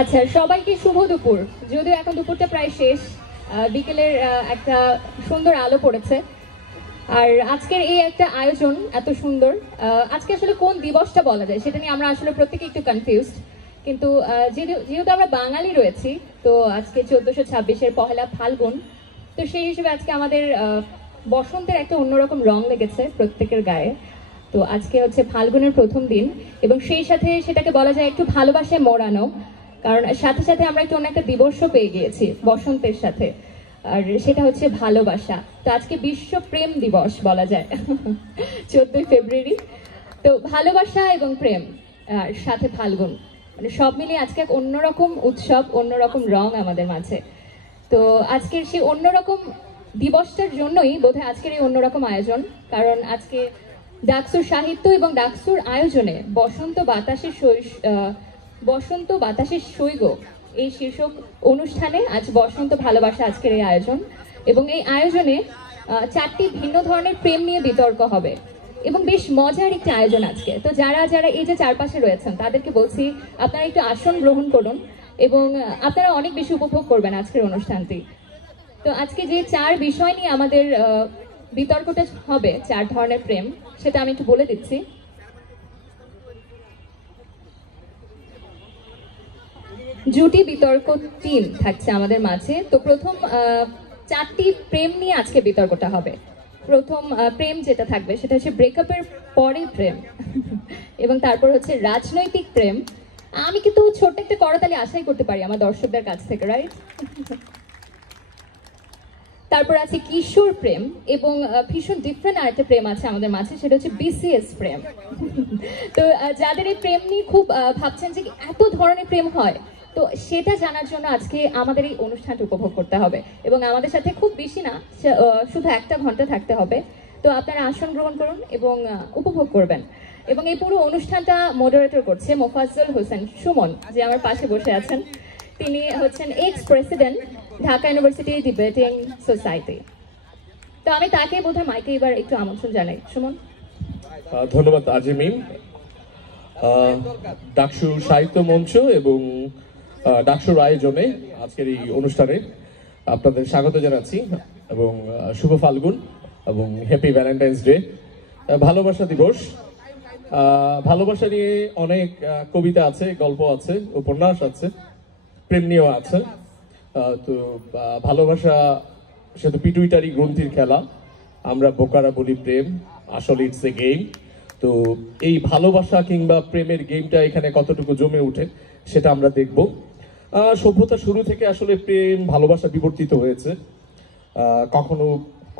আচ্ছা, সবাইকে শুভ দুপুর। যদিও এখন দুপুরটা প্রায় শেষ, বিকেলের একটা সুন্দর আলো পড়েছে। আর আজকের এই একটা আয়োজন এত সুন্দর, আজকে আসলে কোন দিবসটা বলা যায় সেটা নিয়ে আমরা আসলে প্রত্যেকে একটু কনফিউজড। কিন্তু যেহেতু আমরা বাঙালি রয়েছি, তো আজকে 1426-এর পহেলা ফাল্গুন, তো সেই হিসেবে আজকে আমাদের বসন্তের একটা অন্যরকম রং লেগেছে প্রত্যেকের গায়ে। তো আজকে হচ্ছে ফাল্গুনের প্রথম দিন, এবং সেই সাথে সেটাকে বলা যায় একটু ভালোবাসায় মোড়ানো, কারণ সাথে সাথে আমরা একটু অন্য একটা দিবসও পেয়ে গিয়েছি বসন্তের সাথে, আর সেটা হচ্ছে ভালোবাসা। তো আজকে বিশ্ব প্রেম দিবস বলা যায় 14ই ফেব্রুয়ারি। তো ভালোবাসা এবং প্রেম আর সাথে ফাল্গুন, মানে সব মিলিয়ে আজকে এক অন্যরকম উৎসব, অন্যরকম রং আমাদের মাঝে। তো আজকের সেই অন্যরকম দিবসটার জন্যই বোধহয় আজকের এই অন্যরকম আয়োজন, কারণ আজকে ডাকসুর সাহিত্য এবং ডাকসুর আয়োজনে বসন্ত বাতাসের সৈগ এই শীর্ষক অনুষ্ঠানে আজ বসন্ত ভালোবাসা আজকের এই আয়োজন। এবং এই আয়োজনে 4টি ভিন্ন ধরনের প্রেম নিয়ে বিতর্ক হবে, এবং বেশ মজার একটি আয়োজন আজকে। তো যারা যারা এই যে চারপাশে রয়েছেন তাদেরকে বলছি, আপনারা একটু আসন গ্রহণ করুন এবং আপনারা অনেক বেশি উপভোগ করবেন আজকের অনুষ্ঠানটি। তো আজকে যে 4 বিষয় নিয়ে আমাদের বিতর্কটা হবে, 4 ধরনের প্রেম, সেটা আমি একটু বলে দিচ্ছি। জুটি বিতর্ক 3 থাকছে আমাদের মাঝে। তো প্রথম 4টি প্রেম নিয়ে আজকে বিতর্কটা হবে। প্রথম প্রেম যেটা থাকবে সেটা হচ্ছে ব্রেকআপের পরে প্রেম এবং তারপর হচ্ছে রাজনৈতিক প্রেম। আমি কিন্তু ছোট্ট একটা করতালি আশাই করতে পারি আমার দর্শকদের কাছ থেকে, রাইট? তারপর আছে কিশোর প্রেম, এবং ভীষণ ডিফারেন্ট আরেকটা প্রেম আছে আমাদের মাঝে, সেটা হচ্ছে বিসিএস প্রেম। তো যাদের এই প্রেম নিয়ে খুব ভাবছেন যে এত ধরনের প্রেম হয়, তো সেটা জানার জন্য আজকে আমাদের এই অনুষ্ঠানটা উপভোগ করতে হবে, এবং আমাদের সাথে খুব বেশি না, শুধু 1 ঘন্টা থাকতে হবে। তো আপনারা আসন গ্রহণ করুন এবং উপভোগ করবেন। এবং এই পুরো অনুষ্ঠানটা মডারেটর করছে মোফাজ্জল হোসেন সুমন, যে আমার পাশে বসে আছেন। তিনি হচ্ছেন x president Dhaka university debating society. তো আমি তাকে বোধহয় মাইকে এবার একটু আমন্ত্রণ জানাই। সুমন। ধন্যবাদ আজিমিন। ডাকসু সাহিত্য মঞ্চ এবং ডাকসুর আয়োজনে আজকের এই অনুষ্ঠানে আপনাদের স্বাগত জানাচ্ছি, এবং শুভ ফাল্গুন এবং হ্যাপি ভ্যালেন্টাইন্স ডে। ভালোবাসা দিবস, ভালোবাসা নিয়ে অনেক কবিতা আছে, গল্প আছে, উপন্যাস আছে, প্রেম নিয়েও আছে। তো ভালোবাসা সে তো পিটুইটারি গ্রন্থির খেলা, আমরা বোকারা বলি প্রেম, আসলে ইটস এ গেম। তো এই ভালোবাসা কিংবা প্রেমের গেমটা এখানে কতটুকু জমে ওঠে সেটা আমরা দেখব। সভ্যতা শুরু থেকে আসলে প্রেম ভালোবাসা বিবর্তিত হয়েছে। কখনো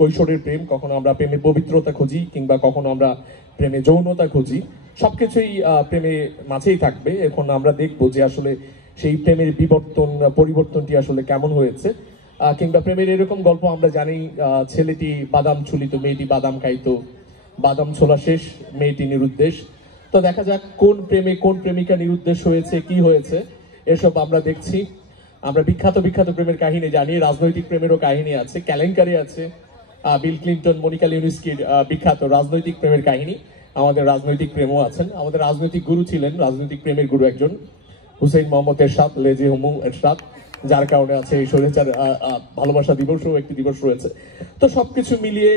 কৈশোরের প্রেম, কখনো আমরা প্রেমের পবিত্রতা খুঁজি, কিংবা কখনো আমরা প্রেমে যৌনতা খুঁজি। সবকিছুই প্রেমের মাঝেই থাকবে। এখন আমরা দেখবো যে আসলে সেই প্রেমের পরিবর্তনটি আসলে কেমন হয়েছে। কিংবা প্রেমের এরকম গল্প আমরা জানি, ছেলেটি বাদাম ছুলিত, মেয়েটি বাদাম খাইতো, বাদাম ছোলা শেষ, মেয়েটি নিরুদ্দেশ। তো দেখা যাক কোন প্রেমে কোন প্রেমিকা নিরুদ্দেশ হয়েছে, কি হয়েছে, এসব আমরা দেখছি। আমরা বিখ্যাত বিখ্যাত প্রেমের কাহিনী জানি, রাজনৈতিক প্রেমেরও কাহিনী আছে, কেলেঙ্কারি আছে। বিল ক্লিন্টন, মনিকা লিউনিস্কির বিখ্যাত রাজনৈতিক প্রেমের কাহিনী। আমাদের রাজনৈতিক প্রেমও আছেন। আমাদের রাজনৈতিক গুরু ছিলেন, রাজনৈতিক প্রেমের গুরু একজন হুসেইন মোহাম্মদ এরশাদ, লেজে হুমু এরশাদ, যার কারণে আছে এই স্বৈরাচার ভালোবাসা দিবসও একটি দিবস রয়েছে। তো সবকিছু মিলিয়ে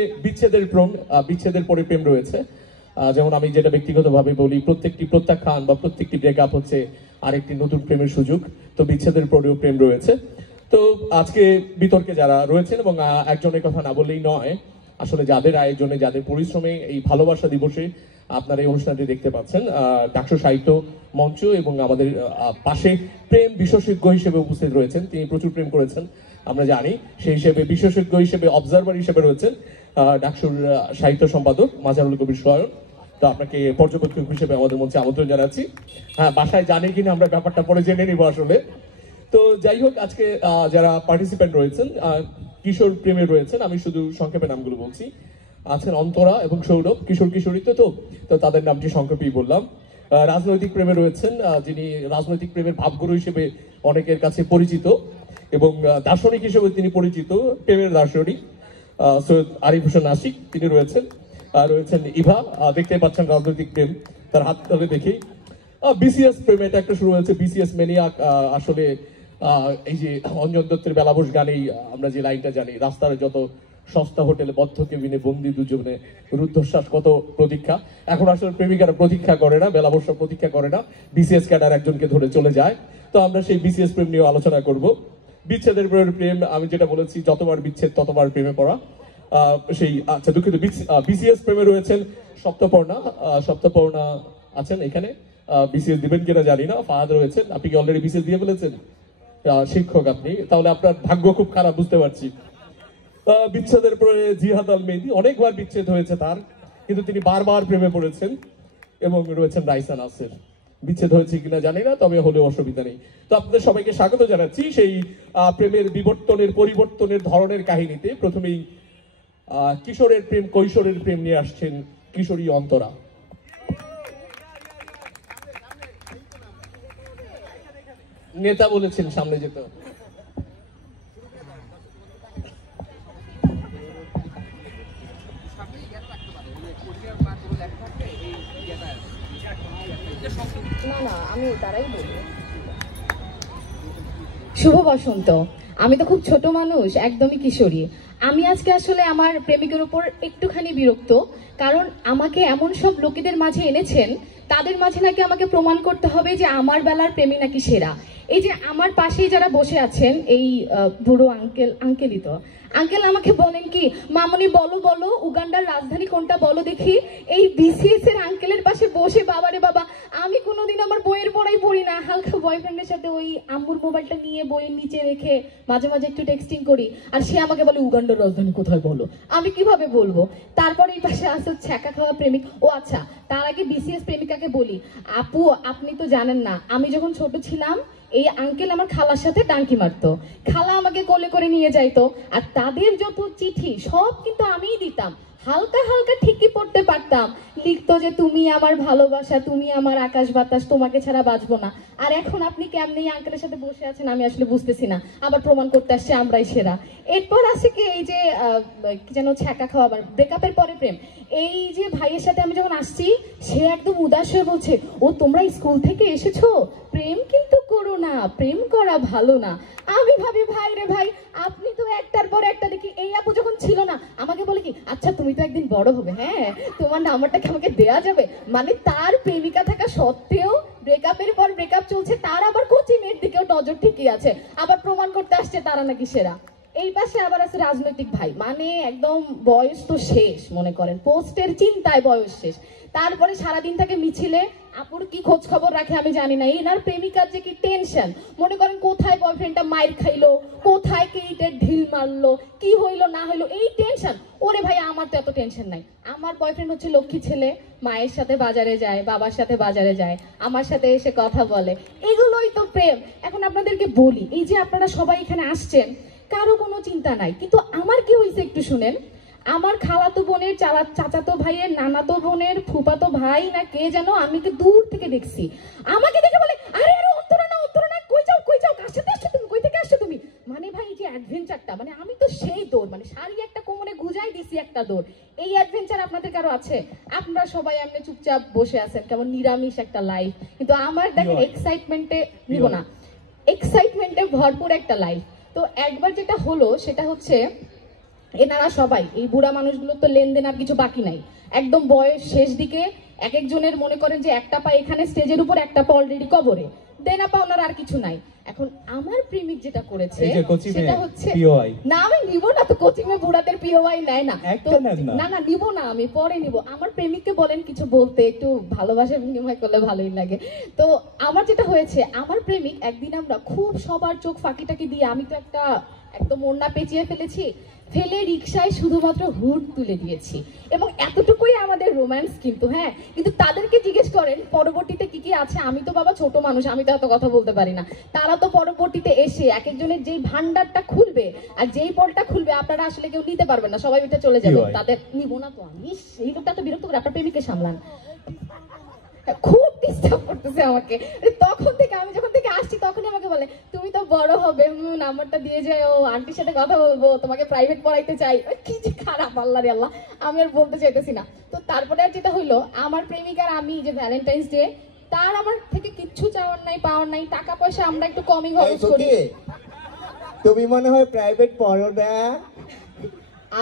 বিচ্ছেদের পরে প্রেম রয়েছে। যেমন আমি যেটা ব্যক্তিগতভাবে বলি, প্রত্যেকটি প্রত্যাখ্যান বা প্রত্যেকটি ব্রেকআপ হচ্ছে আরেকটি নতুন প্রেমের সুযোগ। তো বিচ্ছেদের পরেও প্রেম রয়েছে। তো আজকে বিতর্কে যারা রয়েছেন, এবং একজনের কথা না বললেই নয়, আসলে যাদের আয়োজনে, যাদের পরিশ্রমে এই ভালোবাসা দিবসে আপনারা এই অনুষ্ঠানটি দেখতে পাচ্ছেন, ডাকসু সাহিত্য মঞ্চ এবং আমাদের পাশে প্রেম বিশেষজ্ঞ হিসেবে উপস্থিত রয়েছেন। তিনি প্রচুর প্রেম করেছেন আমরা জানি, সেই হিসেবে বিশেষজ্ঞ হিসেবে, অবজারভার হিসেবে রয়েছেন ডাকসুর সাহিত্য সম্পাদক মাজারুল কবির সোহায়ন। তো আপনাকে পর্যবেক্ষক হিসেবে আমাদের মঞ্চে আমন্ত্রণ জানাচ্ছি। হ্যাঁ, বাসায় জানি কিনা আমরা ব্যাপারটা পরে জেনে নিব আসলে। তো যাই হোক, আজকে যারা পার্টিসিপেন্ট রয়েছেন, কিশোর প্রেমে রয়েছেন, আমি শুধু সংক্ষেপে নামগুলো বলছি। আছেন অন্তরা এবং সৌরভ, কিশোর কিশোরী। তো তাদের নামটি সংক্ষেপেই বললাম। রাজনৈতিক প্রেমে রয়েছেন যিনি রাজনৈতিক প্রেমের ভাবগুরু হিসেবে অনেকের কাছে পরিচিত, এবং দার্শনিক হিসেবে তিনি পরিচিত, প্রেমের দার্শনিক সৈয়দ আরিফ হোসেন আশিক, তিনি রয়েছেন। রয়েছেন ইভা, দেখতে পাচ্ছেন রাজনৈতিক প্রেম, তার হাত ধরে দেখেই। বিসিএস প্রেমে এটা একটা শুরু হয়েছে, বিসিএস মেনিয়াক। আসলে এই যে অঞ্জন দত্তের বেলাবোস গানেই আমরা যে লাইনটা জানি, রাস্তার যত সস্তা হোটেলে বদ্ধ কেবিনে বন্দি দুজনে রুদ্ধশ্বাস কত প্রতীক্ষা। এখন আসলে প্রেমিকারা প্রতীক্ষা করে না, বেলাবোসরা প্রতীক্ষা করে না, বিসিএস ক্যাডার একজনকে ধরে চলে যায়। তো আমরা সেই বিসিএস প্রেম নিয়ে আলোচনা করব। বিচ্ছেদের প্রেম, আমি যেটা বলেছি, যতবার বিচ্ছেদ ততবার প্রেমে পড়া। সেই আচ্ছা দুঃখিত, বিসিএস প্রেমে রয়েছেন সপ্তপর্ণা। সপ্তপর্ণা আছেন এখানে, বিসিএস দিবেন কিনা জানি না। ফাহাদ রয়েছেন, আপনি কি অলরেডি বিসিএস দিয়ে ফেলেছেন? শিক্ষক আপনি, তাহলে আপনার ভাগ্য খুব খারাপ, বুঝতে পারছি। বিচ্ছেদের পরে জিহাদ আল মেহেদী, অনেকবার বিচ্ছেদ হয়েছে তার, কিন্তু তিনি বারবার প্রেমে পড়েছেন। এবং রয়েছেন রাইসা নাসের, বিচ্ছেদ হয়েছে কিনা জানি না, তবে হলেও অসুবিধা নেই। তো আপনাদের সবাইকে স্বাগত জানাচ্ছি সেই প্রেমের বিবর্তনের পরিবর্তনের ধরনের কাহিনীতে। প্রথমেই কিশোরের প্রেম, কৈশোরের প্রেম নিয়ে আসছেন কিশোরী অন্তরা। নেতা বলেছেন সামনে যেতে। শুভ বসন্ত। আমি তো খুব ছোট মানুষ, একদমই কিশোরী। আমি আজকে আসলে আমার প্রেমিকের উপর একটুখানি বিরক্ত, কারণ আমাকে এমন সব লোকেদের মাঝে এনেছেন, তাদের মাঝে নাকি আমাকে প্রমাণ করতে হবে যে আমার বেলার প্রেমী নাকি সেরা। এই যে আমার পাশেই যারা বসে আছেন, এই বুড়ো আঙ্কেলই তো আঙ্কেল আমাকে বলেন কি, মামনি বলো বলো উগান্ডার রাজধানী কোনটা বলো দেখি। এই বিসিএস এর আঙ্কেলের পাশে বসে বাবারে বাবা, আমি কোনোদিন আমার বইয়ের পড়াই পড়ি না, হালকা বয়ফ্রেন্ডের সাথে ওই আম্মুর মোবাইলটা নিয়ে বইয়ের নিচে রেখে মাঝে মাঝে একটু টেক্সটিং করি, আর সে আমাকে বলে উগান্ডার রাজধানী কোথায় বলো। আমি কিভাবে বলবো? তারপরে এই পাশে আসে ছ্যাঁকা খাওয়া প্রেমিক। ও আচ্ছা, তার আগে বিসিএস প্রেমিকাকে বলি, আপু আপনি তো জানেন না, আমি যখন ছোট ছিলাম এই আঙ্কেল আমার খালার সাথে টাঙ্কি মারতো, খালা আমাকে কোলে করে নিয়ে যাইতো, আর তাদের যত চিঠি সব কিন্তু আমিই দিতাম। হালকা হালকা ঠিকই পড়তে পারতাম, লিখতো যে তুমি আমার ভালোবাসা, তুমি আমার আকাশ বাতাস, তোমাকে ছাড়া বাঁচবো না। আর এখন আপনি কেমনি আঙ্কেলের সাথে বসে আছেন আমি আসলে বুঝতেছি না, আবার প্রমাণ করতে আসছে আমরাই সেরা। এরপর আসে কি এই যে কি যেন ছ্যাঁকা খাওয়া, আবার ব্রেকআপের পরে প্রেম। এই যে ভাইয়ের সাথে আমি যখন আসছি, সে একদম উদাস হয়ে বলছে, ও তোমরা স্কুল থেকে এসেছো, প্রেম কিন্তু করো না, প্রেম করা ভালো না। আমি ভাবি ভাই রে ভাই, আপনি তো একটার পর একটা দেখি। এই আপু যখন ছিল না আমাকে বলে কি, আচ্ছা তুমি তো একদিন বড় হবে, হ্যাঁ তোমার নাম্বারটা কি আমাকে দেয়া যাবে? মানে তার প্রেমিকা থাকা সত্ত্বেও ব্রেকআপের পর ব্রেকআপ চলছে, তার আবার কোচিং এর দিকেও নজর ঠিকই আছে, আবার প্রমাণ করতে আসছে তারা নাকি সেরা। এই পাশে আবার আছে রাজনৈতিক ভাই, মানে একদম বয়স তো শেষ, মনে করেন পোস্টের চিন্তায় বয়স শেষ। তারপরে সারাদিন থাকে মিছিলে, আপুর কি খোঁজ খবর রাখে আমি জানি না। এনার প্রেমিকার যে কি টেনশন, মনে করেন কোথায় বয়ফ্রেন্ডটা মাইর খাইলো, কোথায় কেইটের ঢিল মারলো, কি হইলো না হইলো, এই টেনশন। ওরে ভাই আমার তো এত টেনশন নাই, আমার বয়ফ্রেন্ড হচ্ছে লক্ষ্মী ছেলে, মায়ের সাথে বাজারে যায়, বাবার সাথে বাজারে যায়, আমার সাথে এসে কথা বলে, এগুলোই তো প্রেম। এখন আপনাদেরকে বলি, এই যে আপনারা সবাই এখানে আসছেন, কারো কোনো চিন্তা নাই, কিন্তু আমার কি হয়েছে একটু শুনেন। আমার খালাতো বোনের, চাচাতো ভাইয়ের, নানাতো বোনের, ফুফাতো ভাই না কে যেন, আমি দূর থেকে দেখছি, আমাকে দেখে বলে, আরে আরে অন্তরা না, অন্তরা না, কই যাও, কার সাথে আসছো তুমি, কই থেকে আসছো তুমি? মানে ভাই এই যে অ্যাডভেঞ্চারটা, মানে আমি তো সেই দৌড়, মানে শাড়ি একটা কোমরে গুজাই দিছি একটা দৌড়। এই অ্যাডভেঞ্চার আপনাদের কারো আছে? আপনারা সবাই এমনি চুপচাপ বসে আছেন, কেমন নিরামিষ একটা লাইফ, কিন্তু আমার দেখেন এক্সাইটমেন্টে নিব না, এক্সাইটমেন্টে ভরপুর একটা লাইফ। তো একবার যেটা হলো সেটা হচ্ছে, এনারা সবাই এই বুড়া মানুষগুলো তো লেনদেন আর কিছু বাকি নাই, একদম বয়স শেষ দিকে, এক একজনের মনে করেন যে একটা পা এখানে স্টেজের উপর, একটা পা অলরেডি কবরে, দেনা পাওনার আর কিছু নাই। এখন আমার প্রেমিক যেটা করেছে সেটা হচ্ছে, না আমি নিব না তো, কোচিং এ বুড়াদের পিওআই নেয় না তো, না না নিব না, আমি পরে নিব। আমার প্রেমিককে বলেন কিছু বলতে, একটু ভালোবাসা বিনিময় করলে ভালোই লাগে। তো আমার যেটা হয়েছে, আমার প্রেমিক একদিন আমরা খুব সবার চোখ ফাঁকি টাকি দিয়ে, আমি তো একটা একদম ওড়না পেঁচিয়ে ফেলেছি, ফেলে রিক্সায় শুধুমাত্র হুড তুলে দিয়েছি, এবং এতটুকুই আমাদের রোম্যান্স। কিন্তু হ্যাঁ, কিন্তু তাদেরকে জিজ্ঞেস করেন পরবর্তীতে কি কি আছে, আমি তো বাবা ছোট মানুষ, আমি তো এত কথা বলতে পারি না। তারা তো পরবর্তীতে এসে এক একজনের যেই ভান্ডারটা খুলবে আর যেই পলটা খুলবে, আপনারা আসলে কেউ নিতে পারবেন না, সবাই ওইটা চলে যাবে, তাদের নিব না তো আমি। এই লোকটা তো বিরক্ত করে, আপনার প্রেমিককে সামলান, খুব ডিস্টার্ব করতেছে আমাকে। তখন থেকে আমি যখন থেকে আসছি তখনই আমাকে বলে, তুমি তো বড় হবে, নাম্বারটা দিয়ে যায়, ও আন্টির সাথে কথা বলবো, তোমাকে প্রাইভেট পড়াইতে চাই। কি যে খারাপ, আল্লাহ রে আল্লাহ, আমি আর বলতে চাইতেছি না। তো তারপরে আর যেটা হইলো, আমার প্রেমিকার আমি যে ভ্যালেন্টাইন্স ডে তার আমার থেকে কিচ্ছু চাওয়ার নাই পাওয়ার নাই, টাকা পয়সা আমরা একটু কমই খরচ করি। তুমি মনে হয় প্রাইভেট পড়ো না?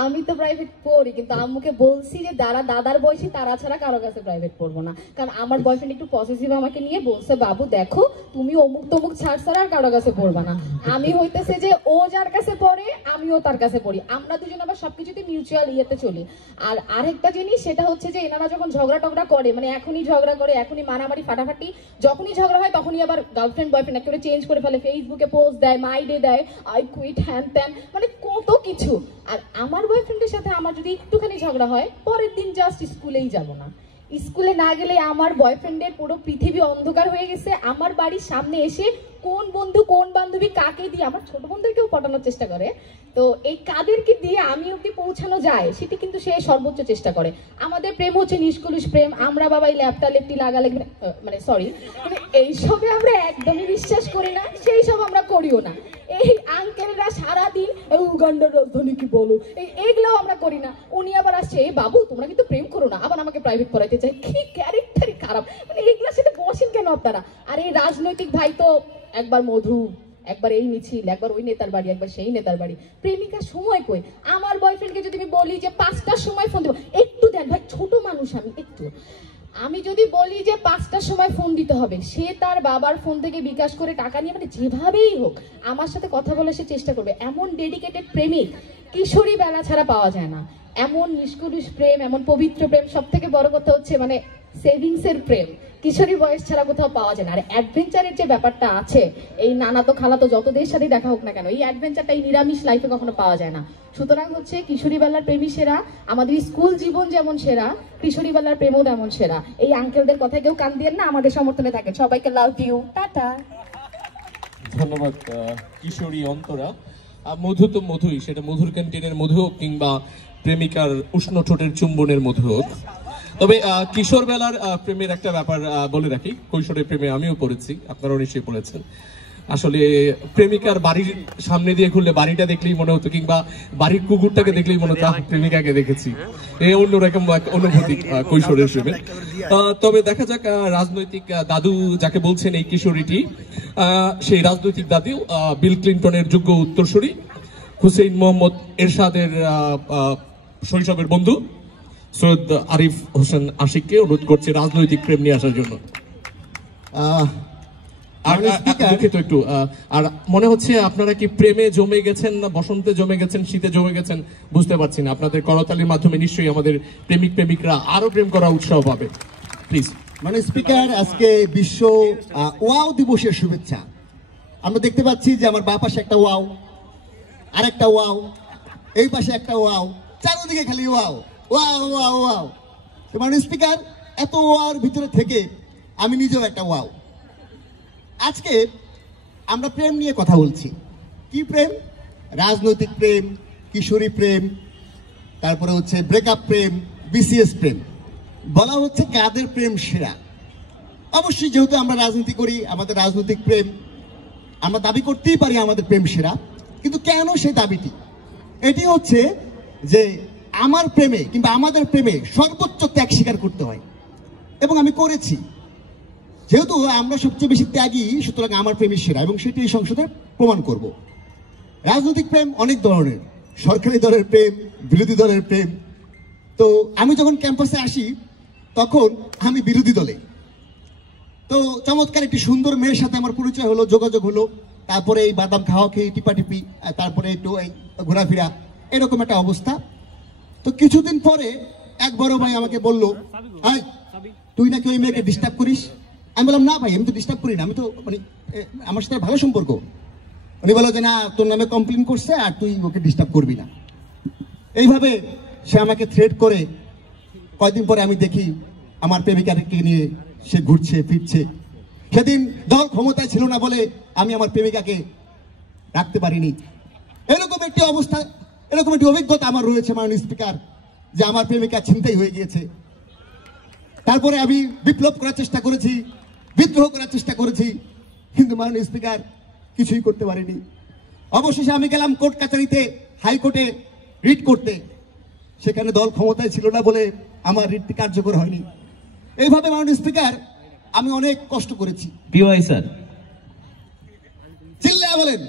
আমি তো প্রাইভেট পড়ি, কিন্তু আম্মুকে বলছি যে দাদার বয়সী তারা ছাড়া কারো কাছে প্রাইভেট পড়বো না, কারণ আমার বয়ফ্রেন্ড একটু পজিটিভ আমাকে নিয়ে বলছে, বাবু দেখো তুমি অমুক তমুক ছাড়া আর কারো কাছে পড়বা না। আমি হইতেছে যে ও যার কাছে পড়ে আমিও তার কাছে পড়ি, আমরা দুজন আবার সবকিছুতে মিউচুয়াল ইয়েতে চলি। আর আরেকটা জিনিস সেটা হচ্ছে যে এনারা যখন ঝগড়া টগড়া করে, মানে এখনই ঝগড়া করে, এখনই মারামারি ফাটাফাটি, যখনই ঝগড়া হয় তখনই আবার গার্লফ্রেন্ড বয়ফ্রেন্ড একেবারে চেঞ্জ করে ফেলে, ফেসবুকে পোস্ট দেয়, মাই ডে দেয়, আই কুইট হ্যান ত্যান, মানে কত কিছু। আর আমার বয়ফ্রেন্ডের সাথে আমার যদি একটুখানি ঝগড়া হয়, পরের দিন জাস্ট স্কুলেই যাব না। স্কুলে না গেলে আমার বয়ফ্রেন্ডের পুরো পৃথিবী অন্ধকার হয়ে গেছে। আমার বাড়ির সামনে এসে কোন বন্ধু কোন বান্ধবী কাকে দিয়ে, আমার ছোট বোনদেরকেও পটানোর চেষ্টা করে, তো এই কাদেরকে দিয়ে আমি ওকে পৌঁছানো যায় সেটি কিন্তু সে সর্বোচ্চ চেষ্টা করে। আমাদের প্রেম হচ্ছে নিষ্কলুষ প্রেম, আমরা বাবাই ল্যাপটা লেপটি লাগালেগি, মানে সরি, মানে এইসবে আমরা একদমই বিশ্বাস করি না, সেই সব আমরা করিও না। এই আঙ্কেলরা সারাদিন উগান্ডার রাজধানী কি বলো, এইগুলোও আমরা করি না। উনি আবার আসছে, এই বাবু তোমরা কিন্তু প্রেম করো না, আবার আমাকে প্রাইভেট পড়াইতে চাই, কি ক্যারেক্টারই খারাপ, মানে এইগুলোর সাথে বসেন কেন আপনারা? আর এই রাজনৈতিক ভাই তো একবার মধু, একবার এই মিছিল, একবার ওই নেতার বাড়ি, একবার সেই নেতার বাড়ি, প্রেমিকা সময় কই? আমার বয়ফ্রেন্ডকে যদি আমি বলি যে 5টার সময় ফোন দেবো, একটু দেন ভাই, ছোট মানুষ আমি যদি বলি যে 5টার সময় ফোন দিতে হবে, সে তার বাবার ফোন থেকে বিকাশ করে টাকা নিয়ে, মানে যেভাবেই হোক আমার সাথে কথা বলে সে চেষ্টা করবে। এমন ডেডিকেটেড প্রেমিক কিশোরী বেলা ছাড়া পাওয়া যায় না। এমন নিষ্কলুষ প্রেম, এমন পবিত্র প্রেম, সব থেকে বড় কথা হচ্ছে মানে সেভিংসের প্রেম কিশোরী বয়স ছাড়া কোথাও পাওয়া যায় না। আর অ্যাডভেঞ্চারের যে ব্যাপারটা আছে, এই নানা তো খালা তো যতদের সাথেই দেখা হোক না কেন, এই অ্যাডভেঞ্চারটা এই নিরামিষ লাইফে কখনো পাওয়া যায় না। সুতরাং হচ্ছে কিশোরী বেলার প্রেমী সেরা, আমাদের স্কুল জীবন যেমন সেরা, কিশোরী বেলার প্রেমও তেমন সেরা। এই আঙ্কেলদের কথায় কেউ কান দিয়ে না, আমাদের সমর্থনে থাকেন। সবাইকে লাভ ইউ, টাটা। ধন্যবাদ কিশোরী অন্তরা। মধু তো মধুই, সেটা মধুর ক্যান্টিনের মধু হোক কিংবা প্রেমিকার উষ্ণ ঠোঁটের চুম্বনের মধু হোক। তবে কিশোর বেলার প্রেমের একটা ব্যাপার বলে রাখি, কৈশোরের প্রেমে আমিও পড়েছি, আপনারাও নিশ্চয়ই পড়েছেন। আসলে প্রেমিকার বাড়ির সামনে দিয়ে ঘুরলে বাড়িটা দেখলেই মনে হতো, কিংবা বাড়ির কুকুরটাকে দেখলেই মনে হতো প্রেমিকাকে দেখেছি, এই অন্যরকম অনুভূতি কৈশোরের প্রেমে। তবে দেখা যাক রাজনৈতিক দাদু যাকে বলছেন এই কিশোরীটি, সেই রাজনৈতিক দাদু বিল ক্লিন্টনের যোগ্য উত্তরসূরি হুসেইন মোহাম্মদ এরশাদের শৈশবের বন্ধু সৈয়দ আরিফ হোসেন আশিককে অনুরোধ করছে রাজনৈতিক প্রেম নিয়ে আসার জন্য। আর মনে হচ্ছে আপনারা কি প্রেমে জমে গেছেন না বসন্তে জমে গেছেন, শীতে জমে গেছেন বুঝতে পারছি না। আপনাদের করতালির মাধ্যমে নিশ্চয়ই আমাদের প্রেমিকরা আরো প্রেম করা উৎসাহ পাবে, প্লিজ। মানে স্পিকার, আজকে বিশ্ব ওয়াও দিবসের শুভেচ্ছা। আমরা দেখতে পাচ্ছি যে আমার বাঁ পাশে একটা ওয়াও, আর একটা ওয়াও, এই পাশে একটা ওয়াও, চারদিকে খালি ওয়াও ওয়াও ওয়াও ওয়াও। তো মানে স্পিকার, এত ওয়াওর ভিতরে থেকে আমি নিজেও একটা ওয়াও। আজকে আমরা প্রেম নিয়ে কথা বলছি। কি প্রেম? রাজনৈতিক প্রেম, কিশোরী প্রেম, তারপরে হচ্ছে ব্রেকআপ প্রেম, বিসিএস প্রেম। বলা হচ্ছে কাদের প্রেম সেরা। অবশ্যই যেহেতু আমরা রাজনীতি করি, আমাদের রাজনৈতিক প্রেম, আমরা দাবি করতেই পারি আমাদের প্রেম সেরা। কিন্তু কেন সেই দাবিটি? এটি হচ্ছে যে আমার প্রেমে কিংবা আমাদের প্রেমে সর্বোচ্চ ত্যাগ স্বীকার করতে হয়, এবং আমি করেছি। যেহেতু আমরা সবচেয়ে বেশি ত্যাগী, সুতরাং আমার প্রেমই সেরা, এবং সেটি এই সংসদে প্রমাণ করব। রাজনৈতিক প্রেম অনেক ধরনের, সরকারি দলের প্রেম, বিরোধী দলের প্রেম। তো আমি যখন ক্যাম্পাসে আসি তখন আমি বিরোধী দলে। তো চমৎকার একটি সুন্দর মেয়ের সাথে আমার পরিচয় হলো, যোগাযোগ হলো, তারপরে এই বাদাম খাওয়া খেয়ে টিপাটিপি, তারপরে একটু এই ঘোরাফেরা, এরকম একটা অবস্থা। তো কিছুদিন পরে এক বড় ভাই আমাকে বললো, তুই নাকি ওই মেয়েকে ডিস্টার্ব করিস। আমি বললাম, না ভাই, আমি তো ডিস্টার্ব করি না, আমি তো মানে আমার সাথে ভালো সম্পর্ক। উনি বললো যে না, তোর নামে কমপ্লেন করছে আর তুই ওকে ডিস্টার্ব করবি না। এইভাবে সে আমাকে থ্রেট করে কয়েকদিন পরে আমি দেখি আমার প্রেমিকাকে নিয়ে সে ঘুরছে ফিরছে। সেদিন দল ক্ষমতায় ছিল না বলে আমি আমার প্রেমিকাকে রাখতে পারিনি। এরকম একটি অবস্থা, এরকম একটি অভিজ্ঞতা আমার রয়েছে মাননীয় স্পিকার, যে আমার প্রেমিকা ছিনতাই হয়ে গিয়েছে। তারপরে আমি বিপ্লব করার চেষ্টা করেছি, বিদ্রোহ করার চেষ্টা করেছি, কিন্তু মাননীয় স্পিকার কিছুই করতে পারিনি। অবশেষে আমি গেলাম কোর্ট কাছারিতে, হাইকোর্টে রিট করতে। সেখানে দল ক্ষমতায় ছিল না বলে আমার রিটটি কার্যকর হয়নি। এইভাবে মাননীয় স্পিকার আমি অনেক কষ্ট করেছি। পিওয়াই স্যার, চিল্লায় বলেন।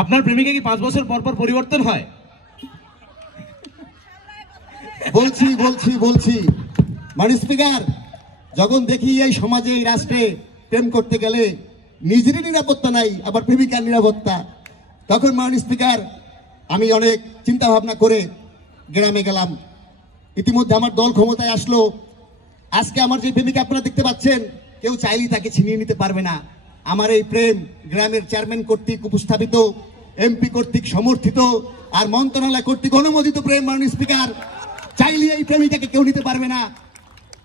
আপনার প্রেমিকা কি 5 বছর পর পর পরিবর্তন হয়? বলছি বলছি বলছি মাননীয় স্পিকার, যখন দেখি এই সমাজে এই রাষ্ট্রে প্রেম করতে গেলে নিজেরই নিরাপত্তা নাই, আবার প্রেমিকার নিরাপত্তা, তখন মাননীয় স্পিকার আমি অনেক চিন্তা ভাবনা করে গ্রামে গেলাম। ইতিমধ্যে আমার দল ক্ষমতায় আসলো। আজকে আমার যে প্রেমিকা আপনারা দেখতে পাচ্ছেন, কেউ চাইলেই তাকে ছিনিয়ে নিতে পারবে না। আমার এই প্রেম গ্রামের চেয়ারম্যান কর্তৃক উপস্থাপিত, এমপি কর্তৃক সমর্থিত, আর মন্ত্রণালয় কর্তৃক অনুমোদিত প্রেম মাননীয় স্পিকার। চাইলে এই প্রেমিকাকে কেউ নিতে পারবে না।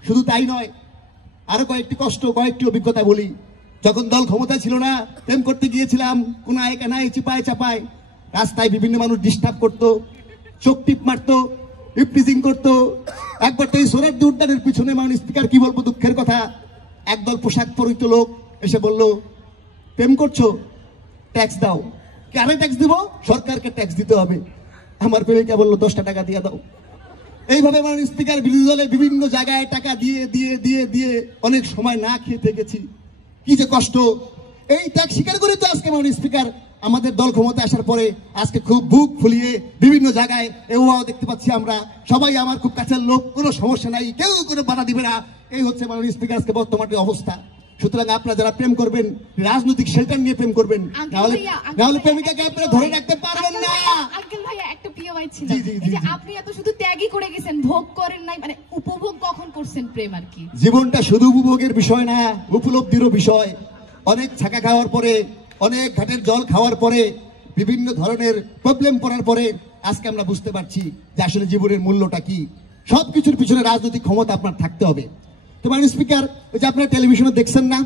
শুধু তাই নয়, আরো কয়েকটি অভিজ্ঞতা বলি। যখন দল ক্ষমতা ছিল না, প্রেম করতে গিয়েছিলাম কোনায় কানায় চিপায় চাপায়, রাস্তায় বিভিন্ন মানুষ ডিস্টার্ব করতো, চোখ টিপ মারতো, ইপটিজিং করতো। একবার তো এই সোহরাওয়ার্দী উদ্যানের পিছনে মাননীয় স্পিকার কি বলবো দুঃখের কথা, একদল পোশাক পরিহিত লোক এসে বলল, প্রেম করছো, ট্যাক্স দাও। কারে ট্যাক্স দিব? সরকারকে ট্যাক্স দিতে হবে। আমার প্রেমিকা বললো 10টা টাকা দিয়ে দাও। এইভাবে মাননীয় স্পিকার বিরোধী দলে বিভিন্ন জায়গায় টাকা দিয়ে দিয়ে দিয়ে দিয়ে অনেক সময় না খেয়ে থেকেছি। কি যে কষ্ট! এই ত্যাগ স্বীকার করে তো আজকে মাননীয় স্পিকার আমাদের দল ক্ষমতা আসার পরে আজকে খুব বুক ফুলিয়ে বিভিন্ন জায়গায় এও দেখতে পাচ্ছি আমরা। সবাই আমার খুব কাছের লোক, কোনো সমস্যা নাই, কেউ কোনো বাধা দিবে না। এই হচ্ছে মাননীয় স্পিকার আজকে বর্তমানে অবস্থা। সুতরাং আপনারা যারা প্রেম করবেন, রাজনৈতিক শেল্টার নিয়ে প্রেম করবেন, নাহলে প্রেমিকাকে আপনারা ধরে রাখতে পারবেন না। আঙ্কেল ভাইয়া একটা পিওয়াই ছিল, জি, জি, জি, এই যে জি। আপনি এত শুধু ত্যাগই করে গেছেন, ভোগ করেন নাই, মানে উপভোগ কখন করছেন প্রেম আর কি? জীবনটা শুধু উপভোগের বিষয় না, উপলব্ধিরও বিষয়। অনেক ছাকা খাওয়ার পরে, অনেক ঘাটের জল খাওয়ার পরে, বিভিন্ন ধরনের প্রবলেম পড়ার পরে আজকে আমরা বুঝতে পারছি যে আসলে জীবনের মূল্যটা কি। সবকিছুর পিছনে রাজনৈতিক ক্ষমতা আপনার থাকতে হবে। তো মাননীয় স্পিকার, ওই যে আপনারা টেলিভিশনে দেখছেন না,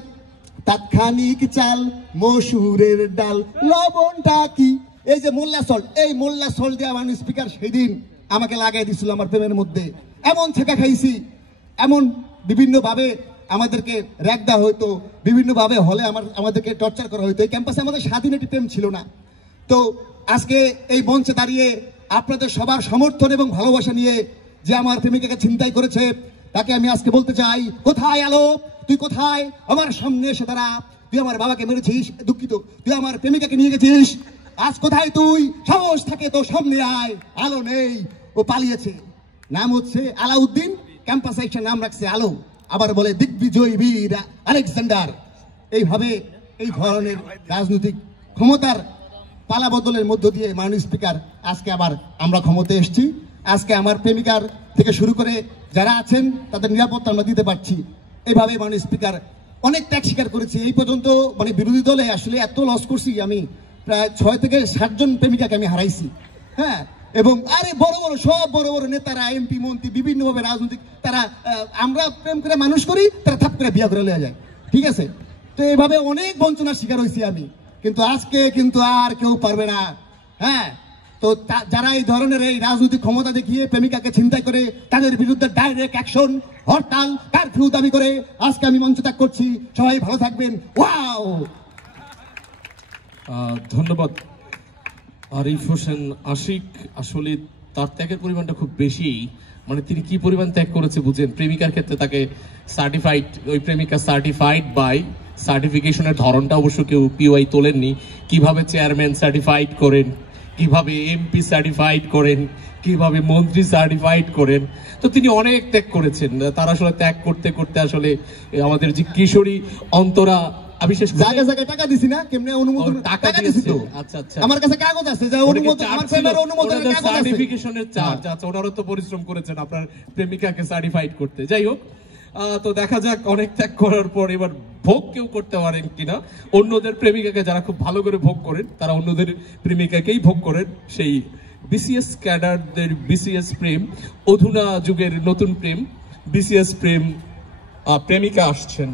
তাৎক্ষণিক চাল মসুরের ডাল লবণটা কি, এই যে মোল্লা সল্ট, এই মোল্লা সল্ট দিয়ে মাননীয় স্পিকার সেদিন আমাকে লাগাই দিছিল আমার প্রেমের মধ্যে। এমন ছেঁকা খাইছি, এমন বিভিন্ন ভাবে আমাদেরকে র্যাক দেওয়া হইতো, বিভিন্ন ভাবে হলে আমাদেরকে টর্চার করা হইতো। এই ক্যাম্পাসে আমাদের স্বাধীন একটি প্রেম ছিল না। তো আজকে এই মঞ্চে দাঁড়িয়ে আপনাদের সবার সমর্থন এবং ভালোবাসা নিয়ে যে আমার প্রেমিকাকে ছিনতাই করেছে, তাকে আমি আজকে বলতে চাই, কোথায় আলো? তুই কোথায়? আমার সামনে এসে দাঁড়া। তুই আমার বাবাকে মেরেছিস, দুঃখিত, তুই আমার প্রেমিকাকে নিয়ে গেছিস, আজ কোথায় তুই? সাহস থাকে তো সামনে আয়। আলো নেই, ও পালিয়েছে। নাম হচ্ছে আলাউদ্দিন, ক্যাম্পাসে একটা নাম রাখছে আলো, আবার বলে দিগ্বিজয়ী বীর আলেকজান্ডার। এইভাবে এই ধরনের রাজনৈতিক ক্ষমতার পালা বদলের মধ্য দিয়ে মাননীয় স্পিকার আজকে আবার আমরা ক্ষমতায় এসেছি। আজকে আমার প্রেমিকার থেকে শুরু করে যারা আছেন তাদের নিরাপত্তা আমরা দিতে পারছি। এইভাবে মাননীয় স্পিকার অনেক ত্যাগ স্বীকার করেছি। এই পর্যন্ত মানে বিরোধী দলে আসলে এত লস করছি, আমি প্রায় 6 থেকে 7 জন প্রেমিকাকে আমি হারাইছি। হ্যাঁ, এবং আরে সব বড় বড় নেতারা, এমপি মন্ত্রী, বিভিন্নভাবে রাজনৈতিক তারা, আমরা প্রেম করে মানুষ করি, তারা থাপ করে বিয়ে করে লিয়ে যায়। ঠিক আছে, তো এইভাবে অনেক বঞ্চনার শিকার হয়েছি আমি, কিন্তু আজকে কিন্তু আর কেউ পারবে না। হ্যাঁ, তো যারা এই ধরনের এই রাজনৈতিক ক্ষমতা দেখিয়ে প্রেমিকাকে ছিনতাই করে, তাদের বিরুদ্ধে ডাইরেক্ট অ্যাকশন, হরতাল, কারফিউ দাবি করে আজকে আমি মঞ্চ ত্যাগ করছি। সবাই ভালো থাকবেন। ওয়াও, ধন্যবাদ আরিফ হোসেন আশিক। আসলে তার ত্যাগের পরিমাণটা খুব বেশি, মানে তিনি কি পরিমাণ ত্যাগ করেছে বুঝেন। প্রেমিকার ক্ষেত্রে তাকে সার্টিফাইড, ওই প্রেমিকা সার্টিফাইড বাই, সার্টিফিকেশনের ধরনটা অবশ্য কেউ পিওয়াই তোলেননি। কিভাবে চেয়ারম্যান সার্টিফাইড করেন, কিভাবে এমপি সার্টিফাইড করেন, কিভাবে মন্ত্রী সার্টিফাইড করেন, তো তিনি অনেক ত্যাগ করেছেন। তার আসলে ত্যাগ করতে করতে আসলে আমাদের যে কিশোরী অন্তরা, আমি শেষ জায়গা জায়গায় টাকা দিছি না, কেমনে অনুমোদন টাকা দিছি তো। আচ্ছা আচ্ছা, আমার কাছে কাগজ আছে যে অনুমোদন, আমার প্রেমের অনুমোদনের কাগজ আছে, সার্টিফিকেশনের চার্জ। আচ্ছা, ওনারা তো পরিশ্রম করেছেন আপনার প্রেমিকাকে সার্টিফাইড করতে। যাই হোক, তো দেখা যাক অনেক ত্যাগ করার পর এবার ভোগ কেউ করতে পারেন কিনা। অন্যদের প্রেমিকাকে যারা খুব ভালো করে ভোগ করেন, তারা অন্যদের প্রেমিকাকেই ভোগ করেন। সেই বিসিএস ক্যাডারদের বিসিএস প্রেম, অধুনা যুগের নতুন প্রেম, বিসিএস প্রেম। প্রেমিকা আসছেন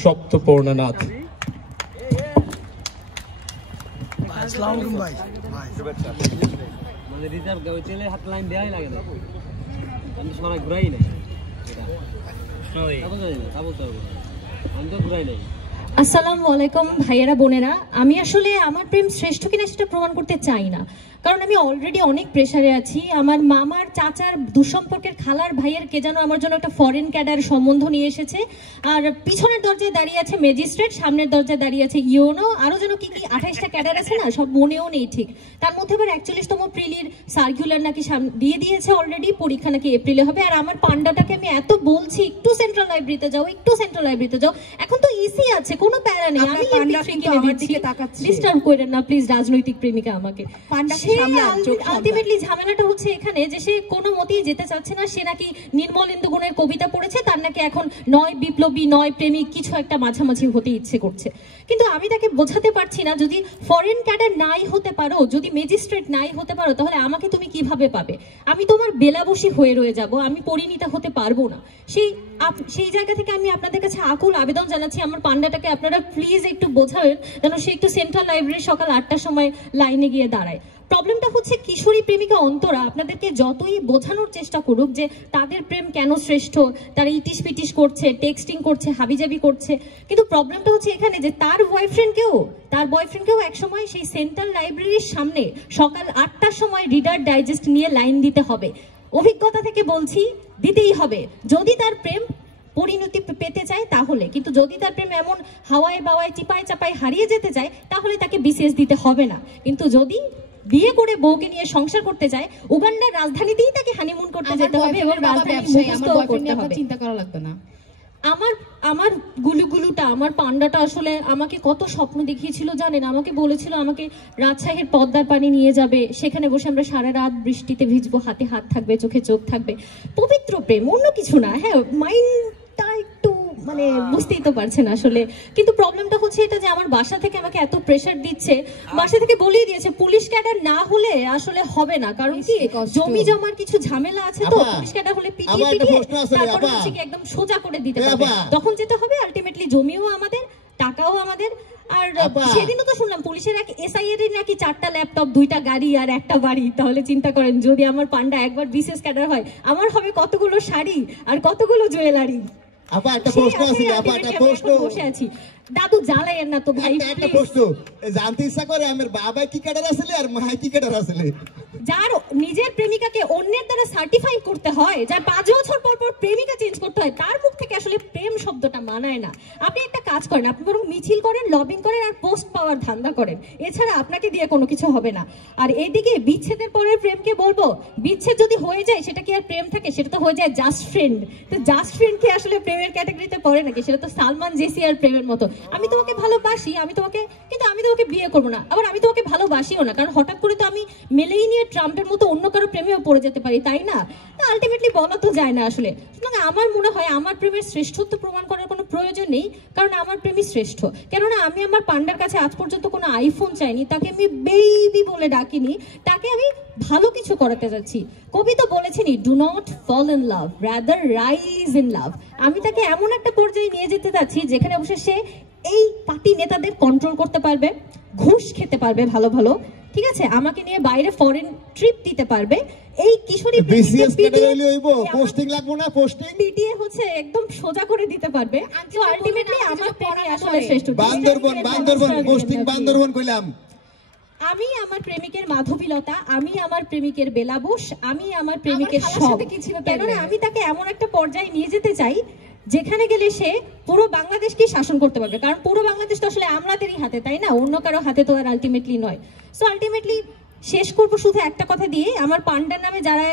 সপ্তপর্ণা নাথ। আসসালামু ভাই। মানে রিজার্ভ গাড়ি চলে হাত লাইন দেয়াই লাগে না, আমি সরাই ঘুরাই নাই, আমি তো ঘুরাই নাই। আসসালামু আলাইকুম ভাইয়েরা বোনেরা। আমি আসলে আমার প্রেম শ্রেষ্ঠ কিনা সেটা প্রমাণ করতে চাই না, কারণ আমি অলরেডি অনেক প্রেসারে আছি। আমার মামার চাচার দুঃসম্পর্কের খালার ভাইয়ের কে যেন আমার জন্য একটা ফরেন ক্যাডার সম্বন্ধ নিয়ে এসেছে, আর পিছনের দরজায় দাঁড়িয়ে আছে ম্যাজিস্ট্রেট, সামনের দরজায় দাঁড়িয়ে আছে ইউনো, আরো যেন কি কি 28টা ক্যাডার আছে না, সব মনেও নেই ঠিক। তার মধ্যে আবার 41তম প্রিলির সার্কুলার নাকি দিয়ে দিয়েছে অলরেডি, পরীক্ষা নাকি এপ্রিলে হবে। আর আমার পান্ডাটাকে আমি এত বলছি একটু সেন্ট্রাল লাইব্রেরিতে যাও, একটু সেন্ট্রাল লাইব্রেরিতে যাও, এখন তো ইসি আছে, কোনো প্যারা নেই, আমি ডিস্টার্ব করেন না প্লিজ রাজনৈতিক প্রেমিকা আমাকে। আলটিমেটলি ঝামেলাটা হচ্ছে এখানে যে সে কোনো মতেই যেতে চাচ্ছে না, সে নাকি নির্মলেন্দু গুণের কবিতা পড়েছে, তার নাকি এখন নয় বিপ্লবী নয় প্রেমিক কিছু একটা মাঝামাঝি হতে ইচ্ছে করছে। কিন্তু আমি তাকে বোঝাতে পারছি না, যদি ফরেন ক্যাডার নাই হতে পারো, যদি ম্যাজিস্ট্রেট নাই হতে পারো, তাহলে আমাকে তুমি কিভাবে পাবে? আমি তোমার বেলাবসী হয়ে রয়ে যাব, আমি পরিণীতা হতে পারবো না। সেই জায়গা থেকে আমি আপনাদের কাছে আকুল আবেদন জানাচ্ছি, আমার পান্ডাটাকে আপনারা প্লিজ একটু বোঝাবেন যেন সে একটু সেন্ট্রাল লাইব্রেরি সকাল 8টার সময় লাইনে গিয়ে দাঁড়ায়। প্রবলেমটা হচ্ছে কিশোরী প্রেমিকা অন্তরা আপনাদেরকে যতই বোঝানোর চেষ্টা করুক যে তাদের প্রেম কেন শ্রেষ্ঠ, তারা ইটিস পিটিস করছে, টেক্সটিং করছে, হাবিজাবি করছে, কিন্তু প্রবলেমটা হচ্ছে এখানে যে তার বয়ফ্রেন্ডকেও একসময় সেই সেন্ট্রাল লাইব্রেরির সামনে সকাল 8টার সময় রিডার ডাইজেস্ট নিয়ে লাইন দিতে হবে। অভিজ্ঞতা থেকে বলছি, দিতেই হবে যদি তার প্রেম পরিণতি পেতে চায় তাহলে। কিন্তু যদি তার প্রেম এমন হাওয়ায় বাওয়ায় চিপায় চাপায় হারিয়ে যেতে চায় তাহলে তাকে বিসিএস দিতে হবে না। কিন্তু যদি বিয়ে করে বউকে নিয়ে সংসার করতে চায়, উগান্ডার রাজধানীতেই তাকে হানিমুন করতে যেতে হবে এবং রাজধানী মুখস্থ করতে হবে। চিন্তা করা লাগবে না। আমার গুলুগুলুটা, আমার পান্ডাটা আসলে আমাকে কত স্বপ্ন দেখিয়েছিল জানেন। আমাকে বলেছিল আমাকে রাজশাহীর পদ্মার পানি নিয়ে যাবে, সেখানে বসে আমরা সারা রাত বৃষ্টিতে ভিজবো, হাতে হাত থাকবে, চোখে চোখ থাকবে, পবিত্র প্রেম, অন্য কিছু না। হ্যাঁ, মাইন্ডটা একটু মানে বুঝতেই তো পারছেন আসলে। কিন্তু প্রবলেমটা হচ্ছে এটা যে আমার বাসা থেকে আমাকে এত প্রেসার দিচ্ছে, বাসা থেকে বলেই দিয়েছে পুলিশ ক্যাডার না হলে আসলে হবে না, কারণ কি জমি জমার কিছু ঝামেলা আছে, তো পুলিশ ক্যাডার হলে পিটিয়ে তারপর হচ্ছে কি একদম সোজা করে দিতে হবে। তখন যেটা হবে আলটিমেটলি জমিও আমাদের, টাকাও আমাদের। আর সেদিনও তো শুনলাম পুলিশের এক এসআই এর নাকি 4টা ল্যাপটপ, 2টা গাড়ি আর একটা বাড়ি। তাহলে চিন্তা করেন যদি আমার পান্ডা একবার বিশেষ ক্যাডার হয়, আমার হবে কতগুলো শাড়ি আর কতগুলো জুয়েলারি। আপা একটা প্রশ্ন আছে, আপা একটা প্রশ্ন, বসে আছি দাদু জ্বালায়েন না তো ভাই। একটা প্রশ্ন জানতে ইচ্ছা করে, আমার বাবা কি ক্যাডার আসলে আর মা কি ক্যাডার আসলে? যার নিজের প্রেমিকাকে অন্যের দ্বারা সার্টিফাই করতে হয়, যার 5 বছর পর পর প্রেমিকা চেঞ্জ করতে হয়, তার মুখ থেকে আসলে প্রেম শব্দটা মানায় না। আপনি একটা কাজ করেন, আপনি বরং মিছিল করেন, লবিং করেন আর পোস্ট পাওয়ার ধান্দা করেন, এছাড়া আপনাকে দিয়ে কোনো কিছু হবে না। আর এইদিকে বিচ্ছেদের পরের প্রেমকে বলবো, বিচ্ছেদ যদি হয়ে যায় সেটা কি আর প্রেম থাকে? সেটা তো হয়ে যায় জাস্ট ফ্রেন্ড। তো জাস্ট ফ্রেন্ড কি আসলে প্রেমের ক্যাটাগরিতে পড়ে নাকি? সেটা তো সালমান জেসি আর প্রেমের মতো। আমি তোমাকে ভালোবাসি, আমি তোমাকে বিয়ে করবো না, আবার আমি তোমাকে ভালোবাসিও না, কারণ হঠাৎ করে তো আমি মেলেনিয়া ট্রাম্পের মতো অন্য কারো প্রেমেও পড়ে যেতে পারি, তাই না? আলটিমেটলি বলা তো যায় না আসলে। সুতরাং আমার মনে হয় আমার প্রেমের শ্রেষ্ঠত্ব প্রমাণ করার কোনো প্রয়োজন নেই, কারণ আমার প্রেমই শ্রেষ্ঠ। কেননা আমি আমার পান্ডার কাছে আজ পর্যন্ত কোনো আইফোন চাইনি, তাকে আমি বেবি বলে ডাকিনি, তাকে আমি ভালো কিছু করাতে যাচ্ছি। কবি তো বলেছেনই, do not fall in love, rather rise in love. আমি তাকে এমন একটা পর্যায়ে নিয়ে যেতে যাচ্ছি যেখানে বসে সে এই পার্টি নেতাদের কন্ট্রোল করতে পারবে, ঘুষ খেতে পারবে ভালো ভালো, ঠিক আছে, আমাকে নিয়ে বাইরে ফরেন ট্রিপ দিতে পারবে। এই কিশোরী বিসিএস ক্যাডার হইলে হইবো, পোস্টিং লাগবো না, পোস্টিং পিটিয়ে হচ্ছে একদম সোজা করে দিতে পারবে। তো আলটিমেটলি আমার প্রেমই আসলে শ্রেষ্ঠ। বান্দরবন পোস্টিং বান্দরবন কইলাম। আমি আমার প্রেমিকের মাধবীলতা, আমি আমার প্রেমিকের বেলাবুশ, আমি আমার প্রেমিকের সব। কেননা আমি তাকে এমন একটা পর্যায়ে নিয়ে যেতে চাই যেখানে গেলে সে পুরো বাংলাদেশকে শাসন করতে পারবে, কারণ পুরো বাংলাদেশ তো আসলে আমরাদেরই হাতে, তাই না? অন্য কারো হাতে তো আর আলটিমেটলি নয়। সো আলটিমেটলি শেষ করবো শুধু একটা কথা দিয়ে, আমার পান্ডার নামে যারা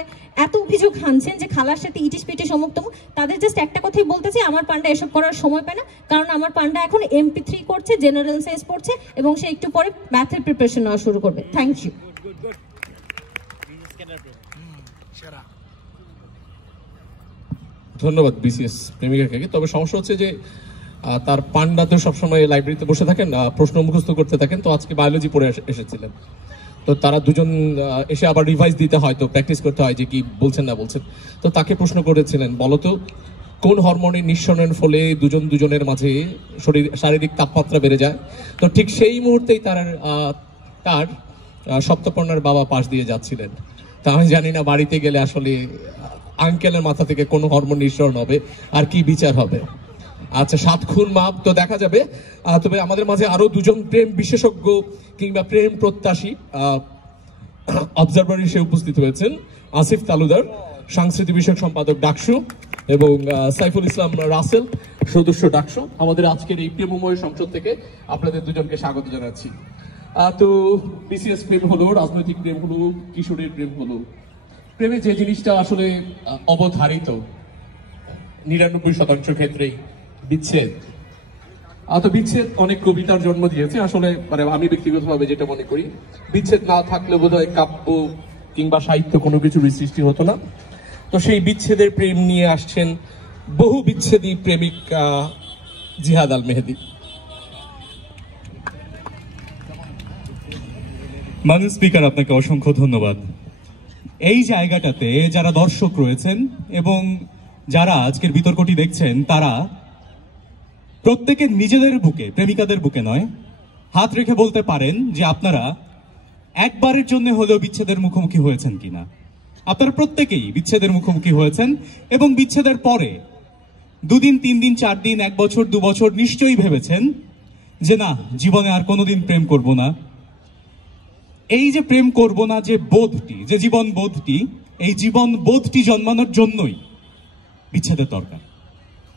এত অভিযোগ হানছেন যে খালার সাথে ইটিস পিটিস অমুক, তাদের জাস্ট একটা কথাই বলতে চাই, আমার পান্ডা এসব করার সময় পায় না, কারণ আমার পান্ডা এখন MP3 করছে, জেনারেল সায়েন্স পড়ছে এবং সে একটু পরে ম্যাথের প্রিপারেশন নেওয়া শুরু করবে। Thank you. ধন্যবাদ বিসিএস প্রেমিকাকে। তবে সমস্যা হচ্ছে যে তার পান্ডাতে সবসময় লাইব্রেরিতে বসে থাকেন, প্রশ্ন মুখস্থ করতে থাকেন। তো আজকে বায়োলজি পড়ে এসেছিলেন, তো তারা দুজন এসে আবার রিভাইজ দিতে হয়, তো প্র্যাকটিস করতে হয় যে কি বলছেন না বলছেন। তো তাকে প্রশ্ন করেছিলেন, বলতো কোন হরমোনের নিঃসরণের ফলে দুজনের মাঝে শারীরিক তাপমাত্রা বেড়ে যায়? তো ঠিক সেই মুহূর্তেই তার সপ্তপর্ণার বাবা পাশ দিয়ে যাচ্ছিলেন। তা আমি জানি না বাড়িতে গেলে আসলে আঙ্কেলের মাথা থেকে কোন হরমোন নিঃসরণ হবে আর কি বিচার হবে। আচ্ছা, 7 খুন মাপ তো দেখা যাবে। তবে আমাদের মাঝে আরো দুজন প্রেম বিশেষজ্ঞ কিংবা প্রেম প্রত্যাশী অবজারভার হিসেবে উপস্থিত হয়েছেন আসিফ তালুদার, সাংস্কৃতিক বিষয়ক সম্পাদক ডাকসু, এবং সাইফুল ইসলাম রাসেল, সদস্য ডাকসু। আমাদের আজকের এই প্রেমময় সংসদ থেকে আপনাদের দুজনকে স্বাগত জানাচ্ছি। তো বিসিএস প্রেম হলো, রাজনৈতিক প্রেম হলো, কিশোরের প্রেম হলো, প্রেমে যে জিনিসটা আসলে অবধারিত 99% ক্ষেত্রেই বিচ্ছেদ। তো বিচ্ছেদ অনেক কবিতার জন্ম দিয়েছে। আসলে মানে আমি ব্যক্তিগতভাবে যেটা মনে করি, বিচ্ছেদ না থাকলে বোধহয় কাব্য কিংবা সাহিত্য কোনো কিছুরই সৃষ্টি হতো না। তো সেই বিচ্ছেদের প্রেম নিয়ে আসছেন বহু বিচ্ছেদী প্রেমিক জিহাদ আল মেহেদি। মাননীয় স্পিকার, আপনাকে অসংখ্য ধন্যবাদ। এই জায়গাটাতে যারা দর্শক রয়েছেন এবং যারা আজকের বিতর্কটি দেখছেন, তারা প্রত্যেকে নিজেদের বুকে, প্রেমিকাদের বুকে নয়, হাত রেখে বলতে পারেন যে আপনারা একবারের জন্য হলেও বিচ্ছেদের মুখোমুখি হয়েছেন কিনা। আপনারা প্রত্যেকেই বিচ্ছেদের মুখোমুখি হয়েছেন এবং বিচ্ছেদের পরে 2 দিন, 3 দিন, 4 দিন, 1 বছর, 2 বছর নিশ্চয়ই ভেবেছেন যে না, জীবনে আর কোনোদিন প্রেম করব না। এই যে প্রেম করব না যে বোধটি, যে জীবন বোধটি, এই জীবন বোধটি জন্মানোর জন্যই বিচ্ছেদের দরকার।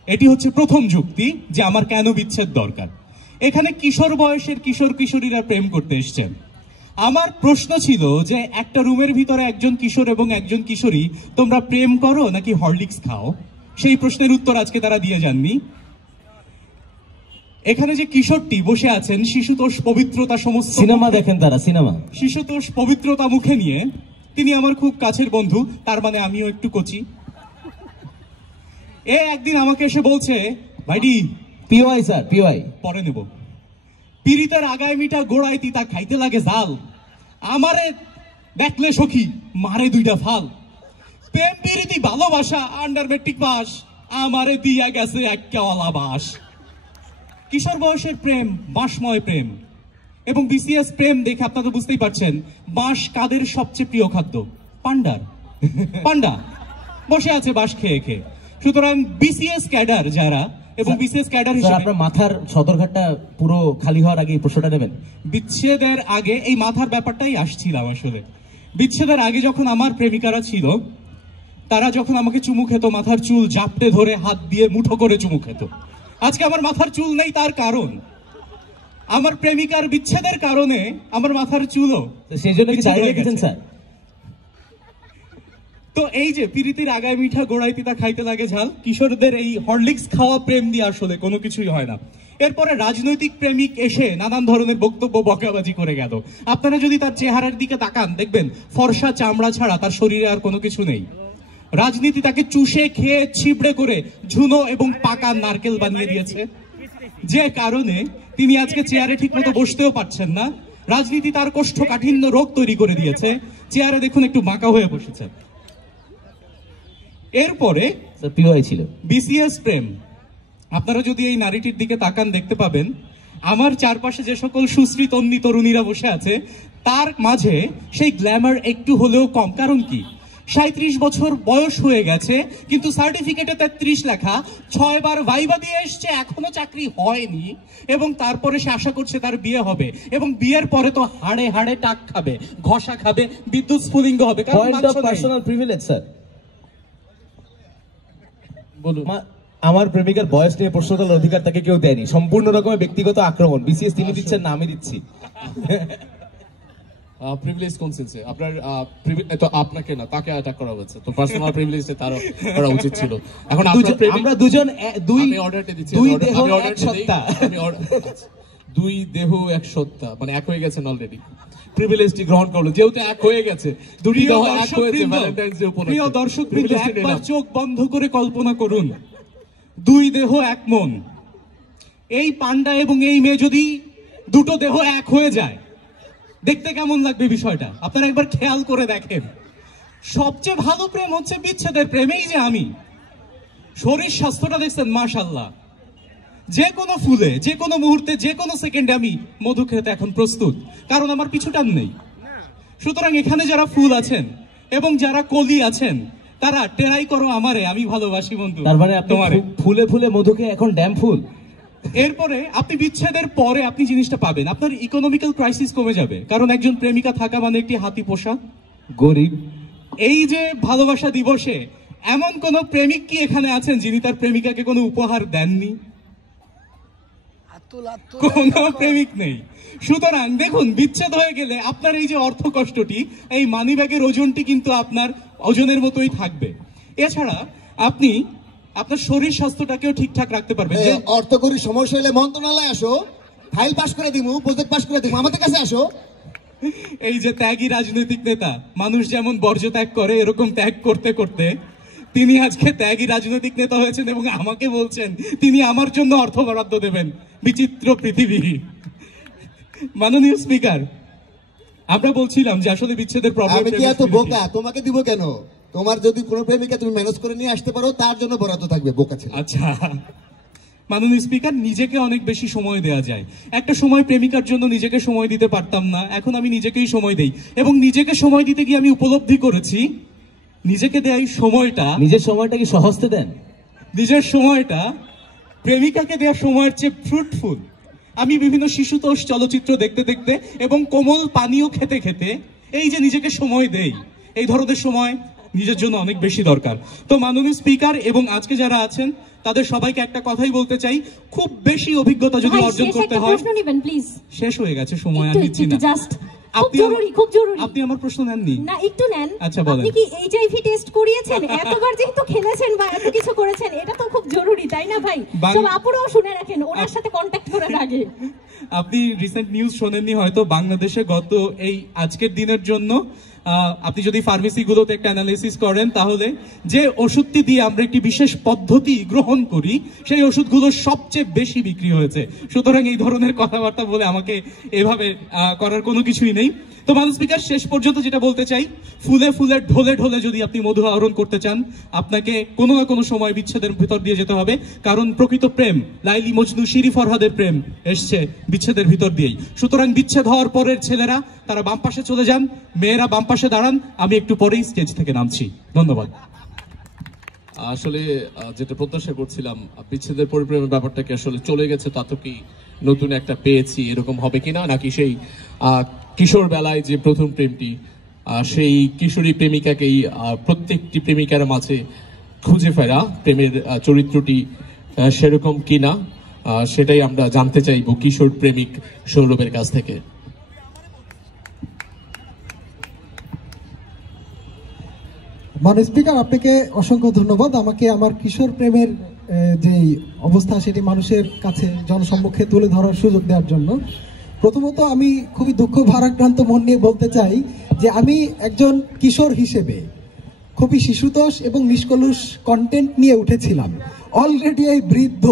এটি হচ্ছে প্রথম যুক্তি যে আমার কেন বিচ্ছেদ দরকার। এখানে কিশোর বয়সের কিশোর কিশোরীরা প্রেম করতে এসছেন। আমার প্রশ্ন ছিল যে একটা রুমের ভিতরে একজন কিশোর এবং একজন কিশোরী, তোমরা প্রেম করো নাকি হরলিক্স খাও? সেই প্রশ্নের উত্তর আজকে তারা দিয়ে যাননি। এখানে যে কিশোরটি বসে আছেন, শিশুতোষ পবিত্রতা সমস্ত সিনেমা দেখেন তারা, সিনেমা শিশুতোষ পবিত্রতা মুখে নিয়ে, তিনি আমার খুব কাছের বন্ধু, তার মানে আমিও একটু কচি। এ একদিন আমাকে এসে বলছে, ভাইডি পিওআই স্যার, পিওআই পরে নেব, পিরিতের আগায় মিঠা গোড়ায় তিতা খাইতে লাগে জাল, আমারে দেখলে সখী মারে 2টা ফাল, প্রেম পিরিতি ভালোবাসা আন্ডার মেট্রিক পাস, আমারে দিয়া গেছে একওয়ালা বাস। কিশোর বয়সের প্রেম বাঁশময় প্রেম, এবং বিসিএস প্রেম দেখে আপনারা বুঝতেই পারছেন বাঁশ কাদের সবচেয়ে প্রিয় খাদ্য? পান্ডার। পান্ডা বসে আছে বাঁশ খেয়ে খেয়ে। সুতরাং বিসিএস ক্যাডার যারা, এবং বিসিএস ক্যাডার হিসেবে আপনার মাথার সদরঘাটটা পুরো খালি হওয়ার আগে প্রশ্নটা নেবেন। বিচ্ছেদের আগে এই মাথার ব্যাপারটাই আসছিলাম আসলে। বিচ্ছেদের আগে যখন আমার প্রেমিকারা ছিল, তারা যখন আমাকে চুমু খেত, মাথার চুল জাপটে ধরে হাত দিয়ে মুঠো করে চুমু খেত। আজকে আমার মাথার চুল নেই, তার কারণ আমার প্রেমিকার বিচ্ছেদের কারণে আমার মাথার চুলও সেই জন্য কি দাঁড়িয়ে রেখেছেন স্যার? তো এই যে পিরিতির আগায় মিঠা গোড়ায় তিতা খাইতে লাগে ঝাল, কিশোরদের এই হরলিক্স খাওয়া প্রেম দিয়ে আসলে কোনো কিছুই হয় না। এরপরে রাজনৈতিক প্রেমিক এসে নানান ধরনের বক্তব্য বকাবাজি করে গেল। আপনারা যদি তার চেহারার দিকে তাকান, দেখবেন ফর্সা চামড়া ছাড়া তার শরীরে আর কোনো কিছু নেই। রাজনীতি তাকে চুষে খেয়ে ছিবড়ে করে ঝুনো এবং পাকা নারকেল বানিয়ে দিয়েছে, যে কারণে তিনি আজকে চেয়ারে ঠিক মতো বসতেও পারছেন না। রাজনীতি তার কোষ্ঠকাঠিন্য রোগ তৈরি করে দিয়েছে, চেয়ারে দেখুন একটু বাঁকা হয়ে বসেছে। এরপরে পিওআই ছিল বিসিএস প্রেম। আপনারা যদি এই নারীটির দিকে তাকান, দেখতে পাবেন আমার চারপাশে যে সকল সুশ্রী তন্নি তরুণীরা বসে আছে, তার মাঝে সেই গ্ল্যামার একটু হলেও কম। কারণ কি, 37 বছর বয়স হয়ে গেছে, কিন্তু সার্টিফিকেটে 33 লেখা, 6 বার ভাইবা দিয়ে এসছে, এখনো চাকরি হয়নি, এবং তারপরে সে আশা করছে তার বিয়ে হবে, এবং বিয়ের পরে তো হাড়ে হাড়ে টাক খাবে, ঘষা খাবে, বিদ্যুৎ স্ফুলিঙ্গ হবে। Point of personal privilege sir. বলুন। আমার প্রেমিকার বয়স নিয়ে প্রশ্ন তোলার অধিকার তাকে কেউ দেয়নি, সম্পূর্ণ রকমের ব্যক্তিগত আক্রমণ। বিসিএস তিনি দিচ্ছেন না, আমি দিচ্ছি। প্রিভিলেজ কোন সেন্সে? আপনার তো আপনাকে না, তাকে অ্যাটাক করা হয়েছে, তো পার্সোনাল প্রিভিলেজ তার করা উচিত ছিল। এখন আমরা দুজন দুই অর্ডারটা দিচ্ছি, দুই দেহ এক সত্তা, দুই দেহ এক সত্তা, মানে এক হয়ে গেছেন অলরেডি। প্রিভিলেজটি গ্রহণ করলো, যেহেতু এক হয়ে গেছে, দুটি দেহ এক হয়েছে ভ্যালেন্টাইন্স ডে উপলক্ষে। প্রিয় দর্শকবৃন্দ, একবার চোখ বন্ধ করে কল্পনা করুন, 2 দেহ এক মন। এই পান্ডা এবং এই মেয়ে যদি দুটো দেহ এক হয়ে যায়, দেখতে কেমন লাগবে বিষয়টা আপনারা একবার খেয়াল করে দেখেন। সবচেয়ে ভালো প্রেম হচ্ছে বিচ্ছেদের প্রেম। এই যে আমি শরীর স্বাস্থ্যটা দেখছেন, মাশাআল্লাহ, যে কোনো ফুলে, যে কোনো মুহূর্তে, যে কোনো সেকেন্ডে আমি মধু খেতে এখন প্রস্তুত, কারণ আমার পিছু টান নেই। সুতরাং এখানে যারা ফুল আছেন এবং যারা কলি আছেন, তারা টেরাই করো আমারে, আমি ভালোবাসি বন্ধু। তার মানে আপনি ফুলে ফুলে মধুকে এখন ড্যাম ফুল। এরপরে আপনি বিচ্ছেদের পরে আপনি জিনিসটা পাবেন, আপনার ইকোনমিক্যাল ক্রাইসিস কমে যাবে, কারণ একজন প্রেমিকা থাকা মানে একটি হাতি পোষা গরিব। এই যে ভালোবাসা দিবসে এমন কোন প্রেমিক কি এখানে আছেন যিনি তার প্রেমিকাকে কোনো উপহার দেননি? কোন প্রেমিক নেই। সুতরাং দেখুন, বিচ্ছেদ হয়ে গেলে আপনার এই যে অর্থ কষ্টটি, এই মানি ব্যাগের ওজনটি কিন্তু আপনার ওজনের মতোই থাকবে। এছাড়া আপনি আপনার শরীর স্বাস্থ্যটাকেও ঠিকঠাক রাখতে পারবেন। অর্থ করি সমস্যা হলে মন্ত্রণালয়ে আসো, ফাইল পাস করে দিমু, প্রজেক্ট পাস করে দিমু, আমাদের কাছে আসো। এই যে ত্যাগী রাজনৈতিক নেতা, মানুষ যেমন বর্জ্য ত্যাগ করে এরকম ত্যাগ করতে করতে তিনি আজকে ত্যাগী রাজনৈতিক নেতা হয়েছেন এবং আমাকে বলছেন তিনি আমার জন্য অর্থ বরাদ্দ দেবেন। বিচিত্র পৃথিবী। মাননীয় স্পিকার, আমরা বলছিলাম যে আসলে বিচ্ছেদের প্রবলেম। আমি কি এত বোকা? তোমাকে দিব কেন? তোমার যদি কোনো প্রেমিকা তুমি ম্যানেজ করে নিয়ে আসতে পারো, তার জন্য বরাদ্দ থাকবে। বোকা ছিল। আচ্ছা মাননীয় স্পিকার, নিজেকে অনেক বেশি সময় দেওয়া যায়। একটা সময় প্রেমিকার জন্য নিজেকে সময় দিতে পারতাম না, এখন আমি নিজেকেই সময় দেই এবং নিজেকে সময় দিতে গিয়ে আমি উপলব্ধি করেছি নিজেকে দেয় সময়টা, নিজের সময়টা কি সহজতে দেন? নিজের সময়টা প্রেমিকাকে দেওয়ার সময়ের চেয়ে ফ্রুটফুল। আমি বিভিন্ন শিশুতোষ চলচ্চিত্র দেখতে দেখতে এবং কোমল পানীয় খেতে খেতে এই যে নিজেকে সময় দেই, এই ধরনের সময় নিজের জন্য অনেক বেশি দরকার। তো মাননীয় স্পিকার এবং আজকে যারা আছেন তাদের সবাইকে একটা কথাই বলতে চাই, খুব বেশি অভিজ্ঞতা যদি অর্জন করতে হয়। শেষ হয়ে গেছে সময়, আর নিচ্ছি না। আপনি আমার প্রশ্ন নেননি না, একটু নেন। আচ্ছা বলেন। আপনি কি এইচআইভি টেস্ট করিয়েছেন? এতবার যেহেতু খেলেছেন বা এত কিছু করেছেন, এটা তো খুব জরুরি, তাই না ভাই? সব আপুরাও শুনে রাখেন, ওনার সাথে কন্ট্যাক্ট করার আগে। আপনি রিসেন্ট নিউজ শোনেননি হয়তো, বাংলাদেশে গত এই আজকের দিনের জন্য আপনি যদি ফার্মেসিগুলোতে একটা অ্যানালিসিস করেন তাহলে যে ওষুধটি দিয়ে আমরা একটি বিশেষ পদ্ধতি গ্রহণ করি সেই ওষুধগুলো সবচেয়ে বেশি বিক্রি হয়েছে। সুতরাং এই ধরনের কথাবার্তা বলে আমাকে এভাবে করার কোনো কিছুই নেই। তো মাননীয় স্পিকার, শেষ পর্যন্ত যেটা বলতে চাই, ফুলে ফুলে ঢলে ঢলে যদি আপনি মধু আহরণ করতে চান, আপনাকে কোনো না কোনো সময় বিচ্ছেদের ভিতর দিয়ে যেতে হবে, কারণ প্রকৃত প্রেম, লাইলি মজনু শিরি ফরহাদের প্রেম এসছে বিচ্ছেদের ভিতর দিয়েই। সুতরাং বিচ্ছেদ হওয়ার পরের ছেলেরা তারা বাম পাশে চলে যান, মেয়েরা বাম পাশে দাঁড়ান। আমি একটু পরেই স্টেজ থেকে নামছি। ধন্যবাদ। আসলে যেটা প্রত্যাশা করছিলাম, বিচ্ছেদের পরিপ্রেমের ব্যাপারটাকে আসলে চলে গেছে, তা তো কি নতুন একটা পেয়েছি এরকম হবে কিনা, নাকি সেই কিশোর বেলায় যে প্রথম প্রেমটি, সেই কিশোরী প্রেমিকাকেই প্রত্যেকটি প্রেমিকার মাঝে খুঁজে ফেরা প্রেমের চরিত্রটি সেরকম কিনা, সেটাই আমরা জানতে চাইব কিশোর প্রেমিক সৌরভের কাছ থেকে। মাননীয় স্পিকার, আপনাকে অসংখ্য ধন্যবাদ আমাকে আমার কিশোর প্রেমের যে অবস্থা সেটি মানুষের কাছে জনসম্মুখে তুলে ধরার সুযোগ দেওয়ার জন্য। প্রথমত আমি খুবই দুঃখ ভারাক্রান্ত মন নিয়ে বলতে চাই যে আমি একজন কিশোর হিসেবে খুবই শিশুতোষ এবং নিষ্কলুষ কন্টেন্ট নিয়ে উঠেছিলাম। অলরেডি এই বৃদ্ধ,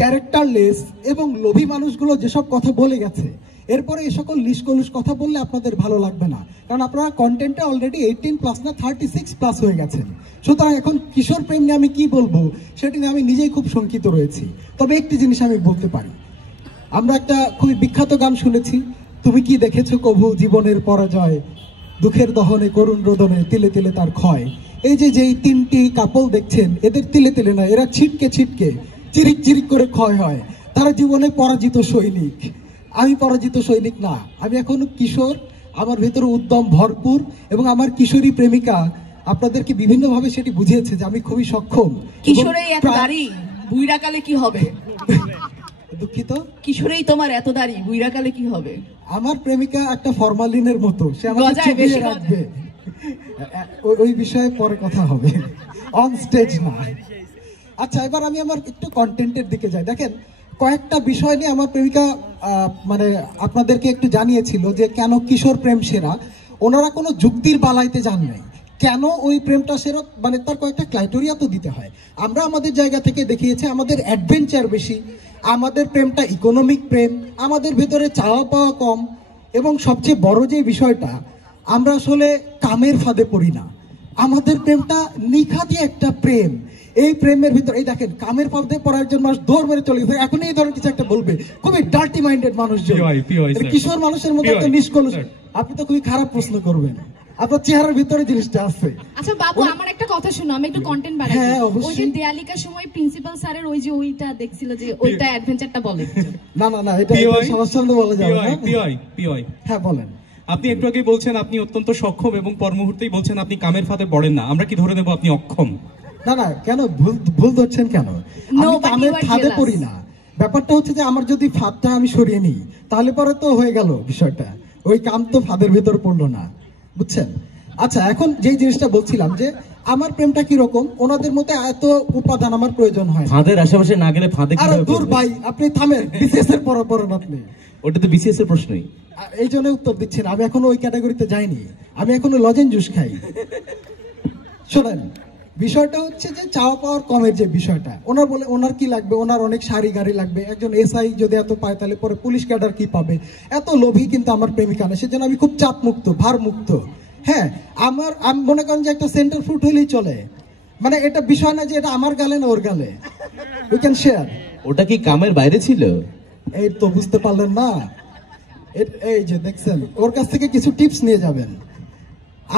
ক্যারেক্টারলেস এবং লোভী মানুষগুলো যেসব কথা বলে গেছে, এরপরে এই সকল নিষ্কলুষ কথা বললে আপনাদের ভালো লাগবে না, কারণ আপনারা কন্টেন্টে অলরেডি 18+ না 36+ হয়ে গেছেন। সুতরাং এখন কিশোর প্রেম নিয়ে আমি কি বলবো সেটি নিয়ে আমি নিজেই খুব শঙ্কিত রয়েছি। তবে একটি জিনিস আমি বলতে পারি, আমরা একটা খুবই বিখ্যাত গান শুনেছি, তুমি কি দেখেছো কভু জীবনের পরাজয়, দুঃখের দহনে করুণ রোদনে তিলে তিলে তার ক্ষয়। এই যে যেই তিনটি কাপল দেখছেন, এদের তিলে তিলে না, এরা ছিটকে ছিটকে চিরিক চিরিক করে ক্ষয় হয়। তারা জীবনে পরাজিত সৈনিক। আমি পরাজিত সৈনিক না, আমি এখনো কিশোর, আমার ভেতরে উদ্যম ভরপুর এবং আমার কিশোরী প্রেমিকা আপনাদেরকে বিভিন্নভাবে সেটি বুঝিয়েছে যে আমি খুবই সক্ষম। কিশোরেই এত দাড়ি, বুইড়াকালে কি হবে? দুঃখিত, কিশোরেই তোমার এত দাড়ি, বুইড়াকালে কি হবে? আমার প্রেমিকা একটা ফরমালিনের মতো, সে আমাকে চুপিয়ে রাখবে। ওই বিষয়ে পরে কথা হবে, অন স্টেজ না। আচ্ছা, এবার আমি আমার একটু কন্টেন্টের দিকে যাই। দেখেন, কয়েকটা বিষয় নিয়ে আমার প্রেমিকা মানে আপনাদেরকে একটু জানিয়েছিল যে কেন কিশোর প্রেম সেরা। ওনারা কোনো যুক্তির বালাইতে যান নাই, কেন ওই প্রেমটা সেরা, মানে তার কয়েকটা ক্রাইটেরিয়া তো দিতে হয়। আমরা আমাদের জায়গা থেকে দেখিয়েছি আমাদের অ্যাডভেঞ্চার বেশি, আমাদের প্রেমটা ইকোনমিক প্রেম, আমাদের ভেতরে চাওয়া পাওয়া কম, এবং সবচেয়ে বড় যে বিষয়টা, আমরা আসলে কামের ফাঁদে পড়ি না। আমাদের প্রেমটা নিখাতি একটা প্রেম। এই প্রেমের ভিতরে এই দেখেন, কামের ফাঁদে পড়ার জন্য মানুষ দৌড় মেরে চলে গেছে। এখন এই ধরনের কিছু একটা বলবে, খুবই ডার্টি মাইন্ডেড মানুষজন, কিশোর মানুষের মধ্যে একটা নিষ্কলুষ। আপনি তো খুবই খারাপ প্রশ্ন করবেন, আপনার চেহারার ভিতরে জিনিসটা আছে। আচ্ছা বাবু, আমার একটা কথা শুনো, আমি একটু কন্টেন্ট বাড়াই। হ্যাঁ, অবশ্যই। ওই যে দেয়ালিকার সময় প্রিন্সিপাল স্যারের ওই যে ওইটা দেখছিল যে ওইটা অ্যাডভেঞ্চারটা বলে। না এটা সবার সামনে বলা যাবে না। পিওই হ্যাঁ বলেন। আপনি একটু আগে বলছেন আপনি অত্যন্ত সক্ষম এবং পর মুহূর্তেই বলছেন আপনি কামের ফাঁদে পড়েন না, আমরা কি ধরে নেব আপনি অক্ষম? না কেন ভুল ধরছেন কেন? আমি কামের ফাঁদে পড়ি না। ব্যাপারটা হচ্ছে যে আমার যদি ফাঁদটা আমি সরিয়ে নিই তাহলে পরে তো হয়ে গেল বিষয়টা, ওই কাম তো ফাঁদের ভেতর পড়লো না, বুঝছেন? আচ্ছা, এখন যে জিনিসটা বলছিলাম যে আমার প্রেমটা কি রকম, ওনাদের মতে এত উপাদান আমার প্রয়োজন হয়। ফাঁদের আশেপাশে না গেলে ফাঁদে আরে দূর ভাই, আপনি থামেন, বিসিএস এর পড়েন আপনি। ওটা তো বিসিএস এর প্রশ্নই। এই জন্য উত্তর দিচ্ছেন, আমি এখনো ওই ক্যাটাগরিতে যাইনি, আমি এখনো লজেন জুস খাই। শোনেন, বিষয়টা হচ্ছে যে চাওয়া পাওয়ার কমের যে বিষয়টা, ওনার কি লাগবে, ওনার অনেক শাড়ি গাড়ি লাগবে। একজন এসআই যদি এত পায় তাহলে পরে পুলিশ ক্যাডার কি পাবে? এত লোভী কিন্তু আমার প্রেমিকা না, সেজন্য আমি খুব চাপ মুক্ত, ভার মুক্ত। হ্যাঁ, আমি মনে করেন যে একটা সেন্টার ফ্রুট হইলেই চলে, মানে এটা বিষয় না যে এটা আমার গালে না ওর গালে, উই ক্যান শেয়ার। ওটা কি কামের বাইরে ছিল? এই তো বুঝতে পারলেন না, এই যে দেখছেন, ওর কাছ থেকে কিছু টিপস নিয়ে যাবেন।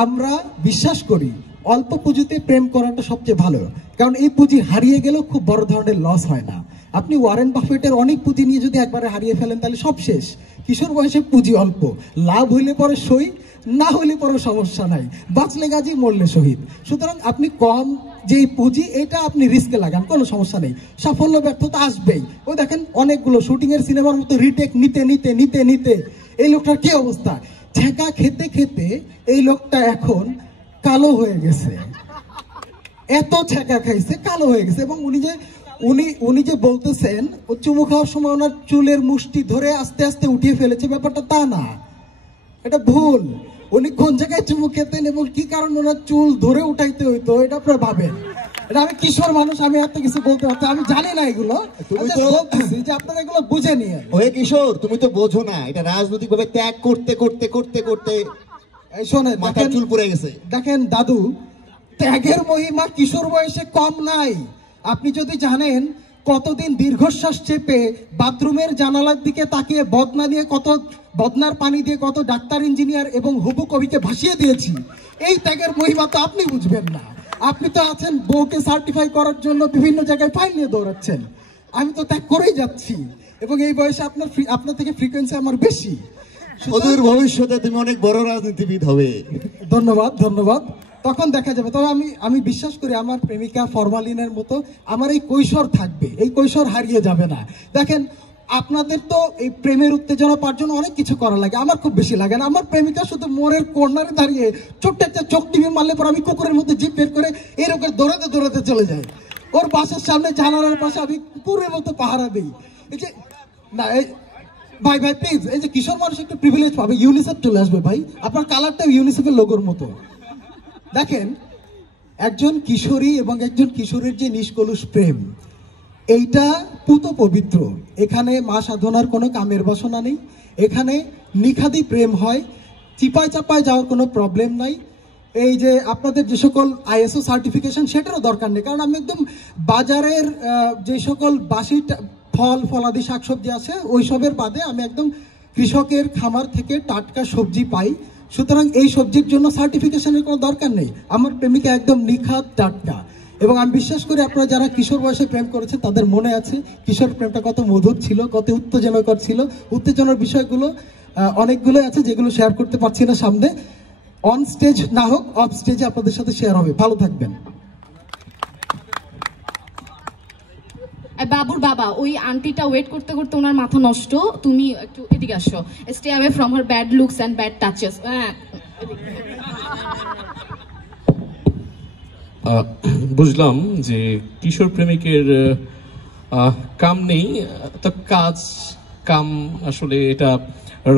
আমরা বিশ্বাস করি অল্প পুঁজিতে প্রেম করাটা সবচেয়ে ভালো, কারণ এই পুঁজি হারিয়ে গেলেও খুব বড় ধরনের লস হয় না। আপনি ওয়ারেন বাফেটের অনেক পুঁজি নিয়ে যদি একবারে হারিয়ে ফেলেন তাহলে সব শেষ। কিশোর বয়সে পুঁজি অল্প, লাভ হইলে পরে সই, না হইলে পরে সমস্যা নাই, বাঁচলে গাজী মরলে শহীদ। সুতরাং আপনি কম যে পুঁজি এটা আপনি রিস্কে লাগান, কোনো সমস্যা নেই, সাফল্য ব্যর্থতা আসবেই। ওই দেখেন অনেকগুলো শুটিং এর সিনেমার মতো রিটেক নিতে নিতে নিতে নিতে এই লোকটার কি অবস্থা, ছেঁকা খেতে খেতে এই লোকটা এখন কালো হয়ে গেছে, এত ছেঁকা খাইছে কালো হয়ে গেছে। এবং উনি যে বলতেছেন ও চুমু খাওয়ার সময় ওনার চুলের মুষ্টি ধরে আস্তে আস্তে উঠিয়ে ফেলেছে, ব্যাপারটা তা না, এটা ভুল। উনি কোন জায়গায় চুমু খেতেন এবং কি কারণে ওনার চুল ধরে উঠাইতে হইতো এটা আপনারা ভাবেন। এটা আমি কিশোর মানুষ, আমি এত কিছু বলতে পারছি, আমি জানি না এগুলো, বলতেছি যে আপনারা এগুলো বুঝে নিয়ে। ওহে কিশোর, তুমি তো বোঝো না, এটা রাজনৈতিক ভাবে ত্যাগ করতে করতে করতে করতে শোনেন মাথার চুল পড়ে গেছে। দেখেন দাদু, ত্যাগের মহিমা কিশোর বয়সে কম নাই। আপনি যদি জানেন কতদিন দীর্ঘশ্বাস চেপে বাথরুমের জানালার দিকে তাকিয়ে বদনার পানি দিয়ে কত ডাক্তার, ইঞ্জিনিয়ার এবং হুবু কবিকে ভাসিয়ে দিয়েছি, এই ত্যাগের মহিমা তো আপনি বুঝবেন না। আপনি তো আছেন বউকে সার্টিফাই করার জন্য বিভিন্ন জায়গায় ফাইল নিয়ে দৌড়াচ্ছেন, আমি তো ত্যাগ করেই যাচ্ছি এবং এই বয়সে আপনার থেকে ফ্রিকোয়েন্সি আমার বেশি। অদূর ভবিষ্যতে তুমি অনেক বড় রাজনীতিবিদ হবে। ধন্যবাদ, তখন দেখা যাবে। তবে আমি বিশ্বাস করি আমার প্রেমিকা ফরমালিনের মতো আমার এই কৈশোর থাকবে, এই কৈশোর হারিয়ে যাবে না। দেখেন, আপনাদের তো এই প্রেমের উত্তেজনা পাওয়ার জন্য অনেক কিছু করা লাগে, আমার খুব বেশি লাগে না। আমার প্রেমিকা শুধু মোড়ের কর্নারে দাঁড়িয়ে ছোট্ট একটা চোখ টিভি মারলে পর আমি কুকুরের মধ্যে জিপ বের করে এরকম দৌড়াতে দৌড়াতে চলে যাই। ওর বাসার সামনে জানালার পাশে আমি কুকুরের মতো পাহারা দিই। এই যে না, ভাই প্লিজ, এই যে কিশোর মানুষ একটু প্রিভিলেজ পাবে, ইউনিসেফ চলে আসবে ভাই, আপনার কালারটা ইউনিসেফের লোগোর মতো। দেখেন, একজন কিশোরী এবং একজন কিশোরের যে নিষ্কলুষ প্রেম, এইটা পুত পবিত্র। এখানে মা সাধনার কোনো কামের বাসনা নেই, এখানে নিখাদি প্রেম হয়, চিপায় চাপায় যাওয়ার কোনো প্রবলেম নাই। এই যে আপনাদের যে সকল আইএসও সার্টিফিকেশন সেটারও দরকার নেই, কারণ আমি একদম বাজারের যে সকল বাসি ফলাদি শাকসবজি আছে ওইসবের বাদে আমি একদম কৃষকের খামার থেকে টাটকা সবজি পাই। সুতরাং এই সবজির জন্য সার্টিফিকেশনের কোনো দরকার নেই। আমার প্রেমিকা একদম নিখাত টাটকা। এবং আমি বিশ্বাস করি আপনারা যারা কিশোর বয়সে প্রেম করেছে তাদের মনে আছে কিশোর প্রেমটা কত মধুর ছিল, কত উত্তেজনাকর ছিল। উত্তেজনার বিষয়গুলো অনেকগুলো আছে যেগুলো শেয়ার করতে পারছি না সামনে। অন স্টেজ না হোক, অফ স্টেজে আপনাদের সাথে শেয়ার হবে। ভালো থাকবেন। বাবুর বাবা, ওই আন্টিটা ওয়েট করতে করতে ওনার মাথা নষ্ট, তুমি একটু এদিকে আসো, stay away from her bad looks and bad touches. বুঝলাম যে কিশোর প্রেমিকের কাম নেই, তো কাম আসলে এটা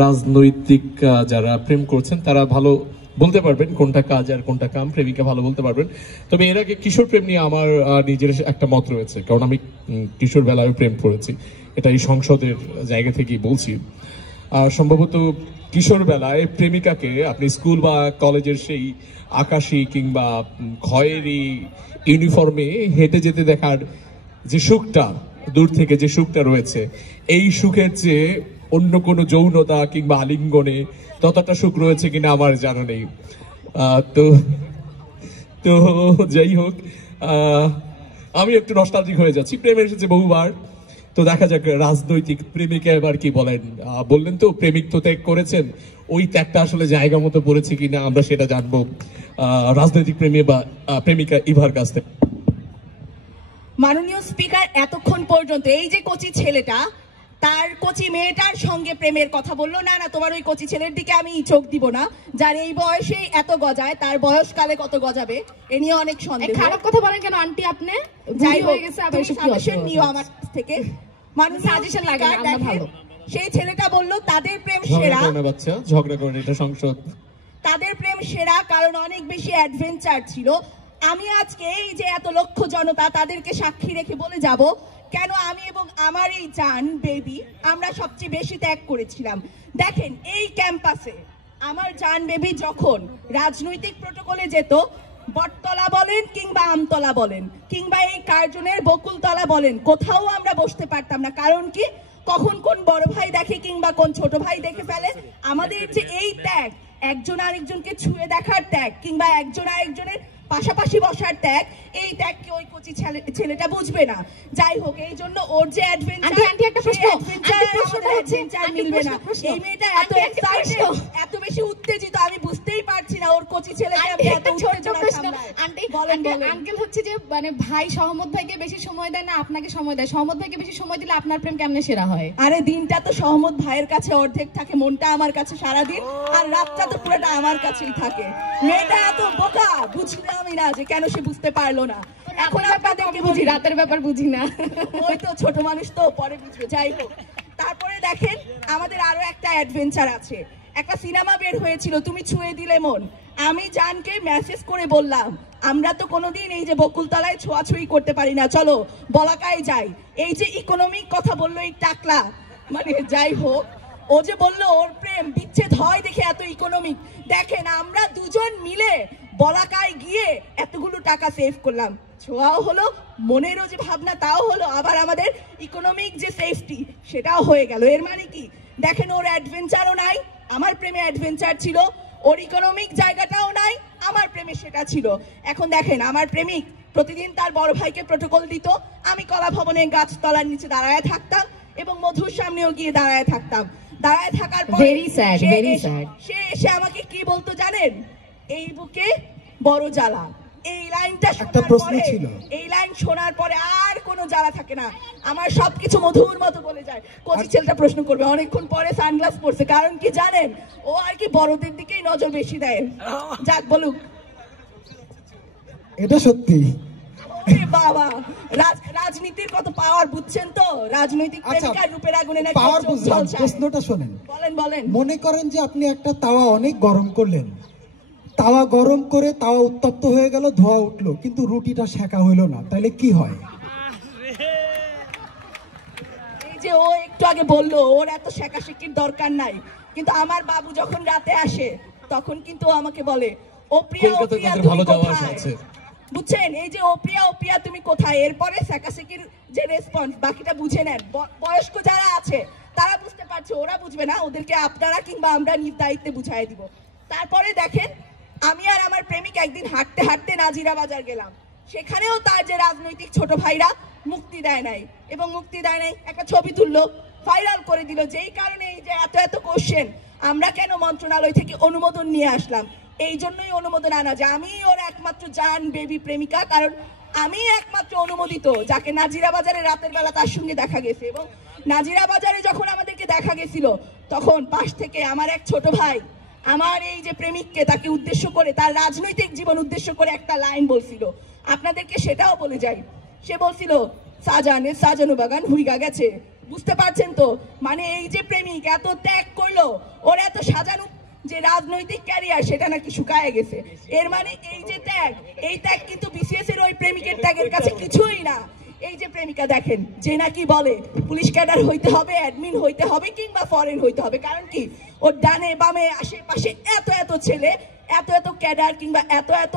রাজনৈতিক যারা প্রেম করছেন তারা ভালো বলতে পারবেন কোনটা কাজ আর কোনটা কাম, প্রেমিকা ভালো বলতে পারবেন। তবে এর আগে কিশোর প্রেম নিয়ে আমার নিজের একটা মত রয়েছে, কারণ আমি কিশোর বেলায় প্রেম করেছি, এটা এই সংসদের জায়গা থেকেই বলছি। সম্ভবত কিশোর বেলায় প্রেমিকাকে আপনি স্কুল বা কলেজের সেই আকাশী কিংবা খয়েরি ইউনিফর্মে হেঁটে যেতে দেখার যে সুখটা, দূর থেকে যে সুখটা রয়েছে, এই সুখের চেয়ে অন্য কোনো যৌনতা কিংবা আলিঙ্গনে ততটা সুখ রয়েছে কিনা আমার জানা নেই। তো তো যাই হোক, আমি একটু নস্টালজিক হয়ে যাচ্ছি। প্রেম এসেছে বহুবার, তো দেখা যাক রাজনৈতিক প্রেমিকা এবার কি বলেন। বললেন তো প্রেমিক তো ত্যাগ করেছেন, ওই ত্যাগটা আসলে জায়গা মতো পড়েছে কিনা আমরা সেটা জানবো রাজনৈতিক প্রেমী বা প্রেমিকা ইভার কাছ থেকে। মাননীয় স্পিকার, এতক্ষণ পর্যন্ত এই যে কচি ছেলেটা তার কচি মেয়েটার সঙ্গে প্রেমের কথা বললো। না না, তোমার ওই কচি ছেলের দিকে আমি চোখ দিব না, যার এই বয়সে এত গজায়, তার বয়সকালে কত গজাবে এ নিয়ে অনেক সন্দেহ। খারাপ কথা বলেন কেন আন্টি? আপনি যাই হয়ে গেছে, আবার সাজেশন নিও আমার থেকে। মানুষ সাজেশন লাগে না, আমরা ভালো। সেই ছেলেটা বললো তাদের প্রেম সেরা। বাচ্চা ঝগড়া করেন, এটা সংসদ। তাদের প্রেম সেরা কারণ অনেক বেশি অ্যাডভেঞ্চার ছিল। আমি আজকে এই যে এত লক্ষ জনতা তাদেরকে সাক্ষী রেখে বলে যাব কেন আমি এবং আমার এই জান বেবি আমরা সবচেয়ে বেশি ত্যাগ করেছিলাম। দেখেন, এই ক্যাম্পাসে আমার জান বেবি যখন রাজনৈতিক প্রটোকলে যেত, বটতলা বলেন কিংবা আমতলা বলেন কিংবা এই কার্জনের বকুলতলা বলেন, কোথাও আমরা বসতে পারতাম না। কারণ কি, কখন কোন বড় ভাই দেখে কিংবা কোন ছোট ভাই দেখে ফেলে। আমাদের যে এই ত্যাগ, একজন আরেকজনকে ছুঁয়ে দেখার ত্যাগ কিংবা একজন আরেকজনের পাশাপাশি বসার ত্যাগ, এই ত্যাগকে ওই কচি ছেলেটা বুঝবে না। যাই হোক, এই জন্য ওর যে মিলবে না। এই মেয়েটা এত এক্সাইটেড, এত বেশি উত্তেজিত, আমি বুঝতেই পারছি না ওর কচি ছেলেকে আমি এত উত্তেজনা সামলাই। আঙ্কেল হচ্ছে যে মানে ভাই সহমত ভাইকে বেশি সময় দেয় না আপনাকে সময় দেয়? সহমত ভাইকে বেশি সময় দিলে আপনার প্রেম কেমনে সেরা হয়? আরে দিনটা তো সহমত ভাইয়ের কাছে অর্ধেক থাকে, মনটা আমার কাছে সারাদিন, আর রাতটা তো পুরোটা আমার কাছেই থাকে। মেয়েটা এত বোকা, বুঝলে আমি না যে কেন সে বুঝতে পারলো না। এখন আপনাদেরকে বুঝি, রাতের ব্যাপার বুঝি না। ওই তো ছোট মানুষ তো, পরে বুঝবে। যাই হোক, তারপরে দেখেন আমাদের আরো একটা অ্যাডভেঞ্চার আছে। একটা সিনেমা বের হয়েছিল তুমি ছুঁয়ে দিলে মন। আমি জানকে মেসেজ করে বললাম আমরা তো কোনোদিন এই যে বকুলতলায় ছোঁয়াছুঁই করতে পারি না, চলো বলাকায় যাই। এই যে ইকোনমিক কথা বললো এই টাকলা, মানে যাই হোক, ও যে বললো ওর প্রেম বিচ্ছেদ হয় দেখে এত ইকোনমিক। দেখেন, আমরা দুজন মিলে বলাকায় গিয়ে এতগুলো টাকা সেভ করলাম, ছোঁয়াও হলো, মনেরও যে ভাবনা তাও হলো, আবার আমাদের ইকোনমিক যে সেফটি সেটাও হয়ে গেল। এর মানে কি, দেখেন ওর অ্যাডভেঞ্চারও নাই, আমার প্রেমে অ্যাডভেঞ্চার ছিল। ওর ইকোনমিক জায়গাটাও নাই, আমার প্রেমে সেটা ছিল। এখন দেখেন, আমার প্রেমিক প্রতিদিন তার বড় ভাইকে প্রটোকল দিত, আমি কলা ভবনে গাছতলার নিচে দাঁড়ায় থাকতাম এবং মধুর সামনেও গিয়ে দাঁড়ায় থাকতাম। দাঁড়ায় থাকার পর সে এসে আমাকে কি বলতো জানেন? এই বুকে বড় জ্বালা। এই লাইনটা এই লাইন শোনার পরে আর কোনো জ্বালা থাকে না, আমার সবকিছু মধুর মতো বলে যায়। কচি ছেলেটা প্রশ্ন করবে অনেকক্ষণ পরে, সানগ্লাস পরছে, কারণ কি জানেন, ও আর কি বড়দের দিকেই নজর বেশি দেয়। যাক বলুক, এটা সত্যি। বাবা, রাজনীতির কত পাওয়ার বুঝছেন তো? রাজনৈতিক প্রেমিকার রূপের আগুনে নাকি পাওয়ার বুঝলাম। প্রশ্নটা শোনেন, বলেন। মনে করেন যে আপনি একটা তাওয়া অনেক গরম করলেন, তাওয়া গরম করে তাওয়া উত্তপ্ত হয়ে গেল, ধোঁয়া উঠলো, কিন্তু রুটিটা সেকা হইলো না, তাহলে কি হয়? এই যে ও একটু আগে বললো ওর এত শেখাশেখির দরকার নাই, কিন্তু আমার বাবু যখন রাতে আসে তখন কিন্তু আমাকে বলে ও প্রিয়া তুমি কোথায়? বুঝছেন, এই যে ও প্রিয়া তুমি কোথায়, এরপরে শেখাশেখির যে রেসপন্স বাকিটা বুঝে নেন। বয়স্ক যারা আছে তারা বুঝতে পারছে, ওরা বুঝবে না, ওদেরকে আপনারা কিংবা আমরা নিজ দায়িত্বে বুঝাই দিব। তারপরে দেখেন, আমি আর আমার প্রেমিক একদিন হাঁটতে হাঁটতে নাজিরা বাজার গেলাম, সেখানেও তার যে রাজনৈতিক ছোট ভাইরা মুক্তি দেয় নাই, এবং মুক্তি দেয় নাই একটা ছবি তুললো, ভাইরাল করে দিল। যেই কারণে এই যে এত কোশ্চেন, আমরা কেন মন্ত্রণালয় থেকে অনুমোদন নিয়ে আসলাম, এই জন্যই অনুমোদন আনা যে আমি ওর একমাত্র জান বেবি প্রেমিকা, কারণ আমি একমাত্র অনুমোদিত যাকে নাজিরা বাজারে রাতের বেলা তার সঙ্গে দেখা গেছে। এবং নাজিরা বাজারে যখন আমাদেরকে দেখা গেছিল তখন পাশ থেকে আমার এক ছোট ভাই আমার এই যে প্রেমিককে তাকে উদ্দেশ্য করে, তার রাজনৈতিক জীবন উদ্দেশ্য করে একটা লাইন বলছিল, আপনাদেরকে সেটাও বলে যাই। সে বলছিল সাজানো বাগান হুইগা গেছে। বুঝতে পারছেন তো, মানে এই যে প্রেমিক এত ত্যাগ করলো, ওর এত সাজানো যে রাজনৈতিক ক্যারিয়ার সেটা নাকি শুকায় গেছে। এর মানে এই যে ত্যাগ, এই ত্যাগ কিন্তু বিসিএস এর ওই প্রেমিকের ত্যাগের কাছে কিছুই না। এই যে প্রেমিকা দেখেন, যে নাকি বলে পুলিশ ক্যাডার হইতে হবে, অ্যাডমিন হইতে হবে কিংবা ফরেন হইতে হবে, কারণ কি ওর ডানে বামে আশেপাশে এত ছেলে, এত ক্যাডার কিংবা এত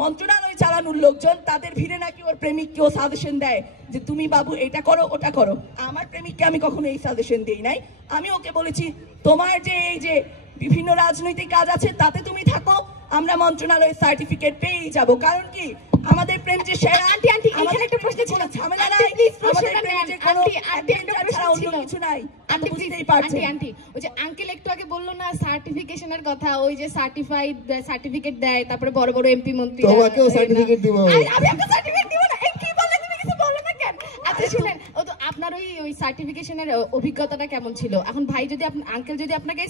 মন্ত্রণালয় চালানোর লোকজন, তাদের ভিড়ে নাকি ওর প্রেমিককে ও সাজেশন দেয় যে তুমি বাবু এটা করো ওটা করো। আমার প্রেমিককে আমি কখনো এই সাজেশন দিই নাই, আমি ওকে বলেছি তোমার যে এই যে বিভিন্ন রাজনৈতিক কাজ আছে, তাতে তুমি থাকো, আমরা মন্ত্রণালয়ের সার্টিফিকেট পেয়েই যাব। কারণ কি আমাদের প্রেম যে সেরা। আন্টি আন্টি এখানে একটা প্রশ্ন ছিল, ঝামেলা আন্টি নাই, প্লিজ আমাদের প্রশ্নটা প্রেমে নেন। যে কোনো আন্টি আন্টি একটা adventure প্রশ্ন ছাড়া অন্য ছিল, কিছু নাই, আন্টি বুঝতেই প্লিজ পারছেন। আন্টি ওই যে আঙ্কেল একটু আগে বললো না সার্টিফিকেশনের কথা, ওই যে সার্টিফিকেট দেয়, তারপরে বড় বড় এমপি মন্ত্রী তোমাকেও সার্টিফিকেট দিব। আমি আপনাকে সার্টিফিকেট দিব না, এই কি বলে, তুমি কিছু বলো না কেন? আচ্ছা শুনেন, ও তো আপনার ওই সার্টিফিকেশনের অভিজ্ঞতাটা কেমন ছিল? এখন ভাই যদি আঙ্কেল যদি আপনাকে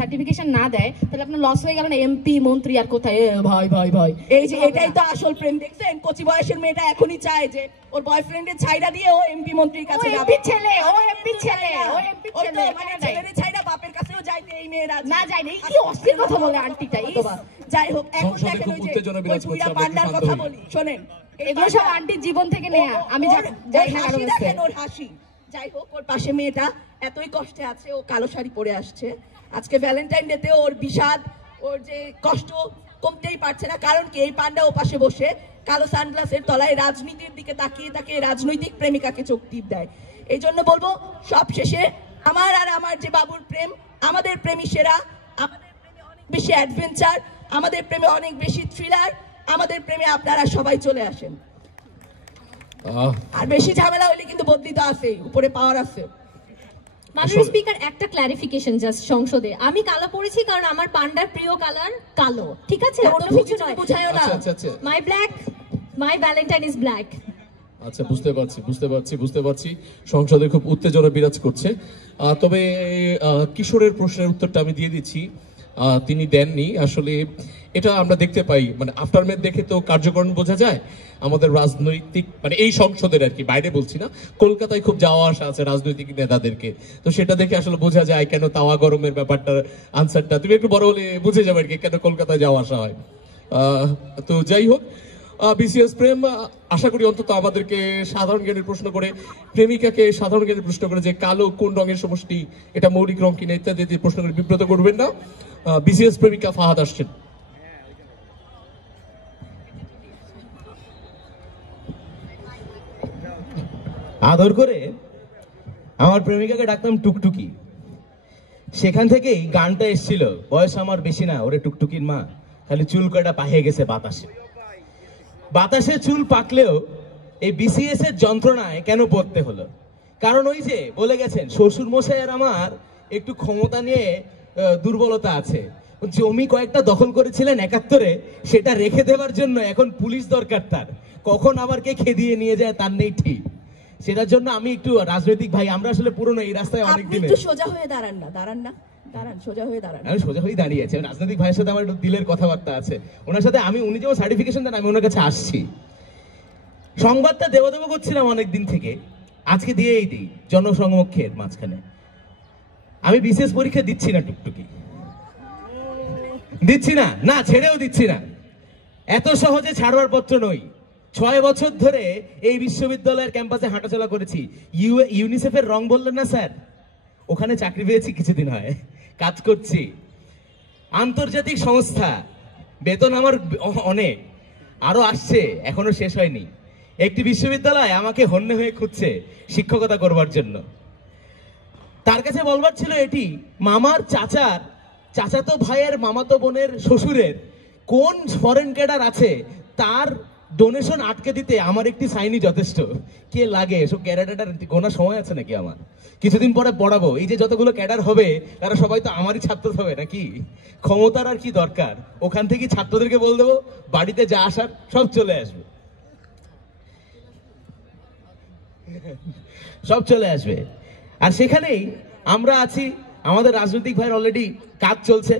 সার্টিফিকেশন না দেয়, তাহলে আপনার লস হয়ে গেল না, এমপি মন্ত্রী আর কোথায়? ভাই ভাই ভাই, এই যে এটাই তো আসল প্রেম, দেখছেন? কচি বয়সের মেয়েটা এখনই চায় যে ওর বয়ফ্রেন্ডের ছাইরা দিয়ে ও এমপি মন্ত্রীর কাছে যাবে। এমপি ছেলে, ও এমপি ছেলে, ও এমপি ওর তো ছেলে, মানে ছেলের ছাইরা বাপের কাছেও যাইতে এই মেয়েরা না যায় না। এই কি অস্থির কথা বলে আন্টিটা। যাই হোক, এখন সংসদে দেখেন খুব ওই যে উত্তেজনা বিরাজ করছে, বুইড়া আমরা একটু পান্ডার শান্ত কথা হই। বলি, শোনেন। এগুলো সব আন্টির জীবন থেকে নেয়া, আমি যাই না কারো কাছে। দেখেন ওর হাসি। যাই হোক, ওর পাশে মেয়েটা এতই কষ্টে আছে, ও কালো শাড়ি পরে আসছে আজকে ভ্যালেন্টাইন ডে তে। ওর বিষাদ, ওর যে কষ্ট কমতেই পারছে না। কারণ কি এই পান্ডা ও পাশে বসে কালো সানগ্লাসের তলায় রাজনীতির দিকে তাকিয়ে তাকিয়ে রাজনৈতিক প্রেমিকাকে চোখ টিপ দেয়। এই জন্য বলবো সব শেষে আমার আর আমার যে বাবুর প্রেম, আমাদের প্রেমী সেরা, আমাদের প্রেমে অনেক বেশি অ্যাডভেঞ্চার, আমাদের প্রেমে অনেক বেশি থ্রিলার, আমাদের প্রেমে আপনারা সবাই চলে আসেন। আর বেশি ঝামেলা হইলে কিন্তু বদলিত আছে, উপরে পাওয়ার আছে। মাননীয় স্পিকার, একটা ক্লারিফিকেশন জাস্ট সংসদে। আমি কালো পড়েছি কারণ আমার পান্ডার প্রিয় কালার কালো, ঠিক আছে? অন্য কিছু নয়, বুঝায়ও না। আচ্ছা মাই ভ্যালেন্টাইন ইজ ব্ল্যাক। আচ্ছা, বুঝতে পারছি সংসদে খুব উত্তেজনা বিরাজ করছে। তবে কিশোরের প্রশ্নের উত্তরটা আমি দিয়ে দিচ্ছি। তিনি দেননি আসলে, এটা আমরা দেখতে পাই, মানে আফটারম্যাথ দেখে তো কার্যকরণ বোঝা যায়। আমাদের রাজনৈতিক মানে এই সংসদের আর কি, বাইরে বলছি না, কলকাতায় খুব যাওয়া আসা আছে রাজনৈতিক নেতাদেরকে, তো সেটা দেখে আসলে বোঝা যায় কেন তাওয়া গরমের ব্যাপারটার আনসারটা তুমি একটু বড় হলে বুঝে যাবে আর কি, কেন কলকাতায় যাওয়া আসা হয়। তো যাই হোক, বিসিএস প্রেম আশা করি অন্তত আমাদেরকে সাধারণ জ্ঞানের প্রশ্ন করে, প্রেমিকাকে সাধারণ জ্ঞানের প্রশ্ন করে যে কালো কোন রঙের সমষ্টি, এটা মৌলিক রং কিনা ইত্যাদি প্রশ্ন করে বিব্রত করবেন না। বিসিএস প্রেমিকা ফাহাদ আসছেন। আদর করে আমার প্রেমিকাকে ডাকতাম টুকটুকি, সেখান থেকেই গানটা এসেছিল। বয়স আমার বেশি না, ওরে টুকটুকির মা, খালি চুল কয়টা পাহিয়ে গেছে বাতাসে চুল পাকলেও এই বিসিএস এর যন্ত্রণায় কেন পড়তে হলো? কারণ ওই যে বলে গেছেন, শ্বশুর মশাই আর আমার একটু ক্ষমতা নিয়ে দুর্বলতা আছে। জমি কয়েকটা দখল করেছিলেন 71-এ, সেটা রেখে দেওয়ার জন্য এখন পুলিশ দরকার তার, কখন আবার কে খেদিয়ে নিয়ে যায় তার নেই ঠিক। সেটার জন্য আমি একটু রাজনৈতিক ভাই, আমরা আসলে পুরনো এই রাস্তায় অনেক আপনি দিনে। একটু সোজা হয়ে দাঁড়ান না, দাঁড়ান, সোজা হয়ে দাঁড়ান। আমি সোজা হয়ে দাঁড়িয়ে আছি, রাজনৈতিক ভাইয়ের সাথে আমার একটু দিলের কথাবার্তা আছে, ওনার সাথে উনি যেমন সার্টিফিকেশন দেন আমি ওনার কাছে আসছি। সংবাদটা দেব করছিলাম অনেকদিন থেকে, আজকে দিয়েই দিই জনসমক্ষের মাঝখানে। আমি বিশেষ পরীক্ষা দিচ্ছি না টুকটুকি, দিচ্ছি না, ছেড়েও দিচ্ছি না। এত সহজে ছাড়বার পত্র নই। 6 বছর ধরে এই বিশ্ববিদ্যালয়ের ক্যাম্পাসে হাঁটাচলা করেছি। ইউনিসেফের রং বললেন না স্যার, ওখানে চাকরি পেয়েছি কিছুদিন হয়, কাজ করছি। আন্তর্জাতিক সংস্থা, বেতন আমার অনেক, আরো আসছে, এখনো শেষ হয়নি। একটি বিশ্ববিদ্যালয় আমাকে হন্যে হয়ে খুঁজছে শিক্ষকতা করবার জন্য। তার কাছে বলবার ছিল এটি, মামার চাচাতো ভাইয়ের মামাতো বোনের শ্বশুরের কোন ফরেন ক্যাডার আছে, তার ডোনেশন আটকে দিতে আমার একটি সাইনই যথেষ্ট। কে লাগে এসব ক্যাডার গোনার সময় আছে নাকি আমার? কিছুদিন পরে পড়াবো, এই যে যতগুলো ক্যাডার হবে তারা সবাই তো আমারই ছাত্র হবে নাকি? ক্ষমতার আর কি দরকার? ওখান থেকে ছাত্রদেরকে বল দেবো বাড়িতে যা আসার সব চলে আসবে, সব চলে আসবে। আর সেখানেই আমরা আছি, আমাদের রাজনৈতিক ভাইয়ের অলরেডি কাজ চলছে।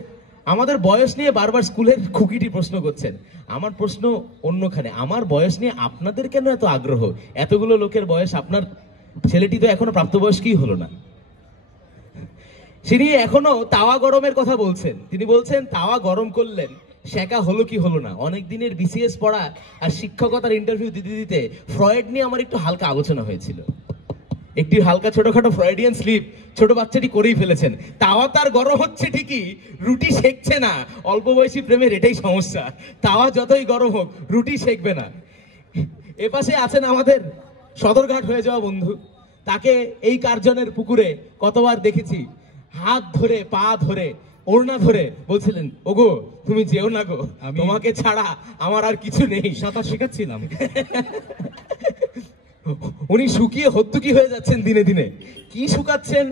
আমাদের বয়স নিয়ে বারবার স্কুলের খুকিটি প্রশ্ন করছেন, আমার প্রশ্ন অন্যখানে, আমার বয়স নিয়ে আপনাদের কেন এত আগ্রহ? এতগুলো লোকের বয়স, আপনার ছেলেটি তো এখনো প্রাপ্তবয়স্কই হলো না। তিনি এখনো তাওয়া গরমের কথা বলছেন। তিনি বলছেন তাওয়া গরম করলেন, শেখা হলো কি হলো না। অনেক দিনের বিসিএস পড়া আর শিক্ষকতার ইন্টারভিউ দিতে দিতে ফ্রয়েড নিয়ে আমার একটু হালকা আলোচনা হয়েছিল। একটি হালকা ছোটখাটো ফ্রয়েডিয়ান স্লিপ ছোট বাচ্চাটি করেই ফেলেছেন। তাওয়া তার গরম হচ্ছে ঠিকই, রুটি সেকছে না। অল্প বয়সী প্রেমের এটাই সমস্যা, তাওয়া যতই গরম হোক রুটি সেকবে না। এপাশে আছেন আমাদের সদরঘাট হয়ে যাওয়া বন্ধু, তাকে এই কার্জনের পুকুরে কতবার দেখেছি। হাত ধরে পা ধরে ওড়না ধরে বলছিলেন, ওগো তুমি যেও না গো, তোমাকে ছাড়া আমার আর কিছু নেই। সাঁতার শেখাচ্ছিলাম। উনি শুকিয়ে হত্যুকি হয়ে যাচ্ছেন দিনে দিনে। কি শুকাচ্ছেন?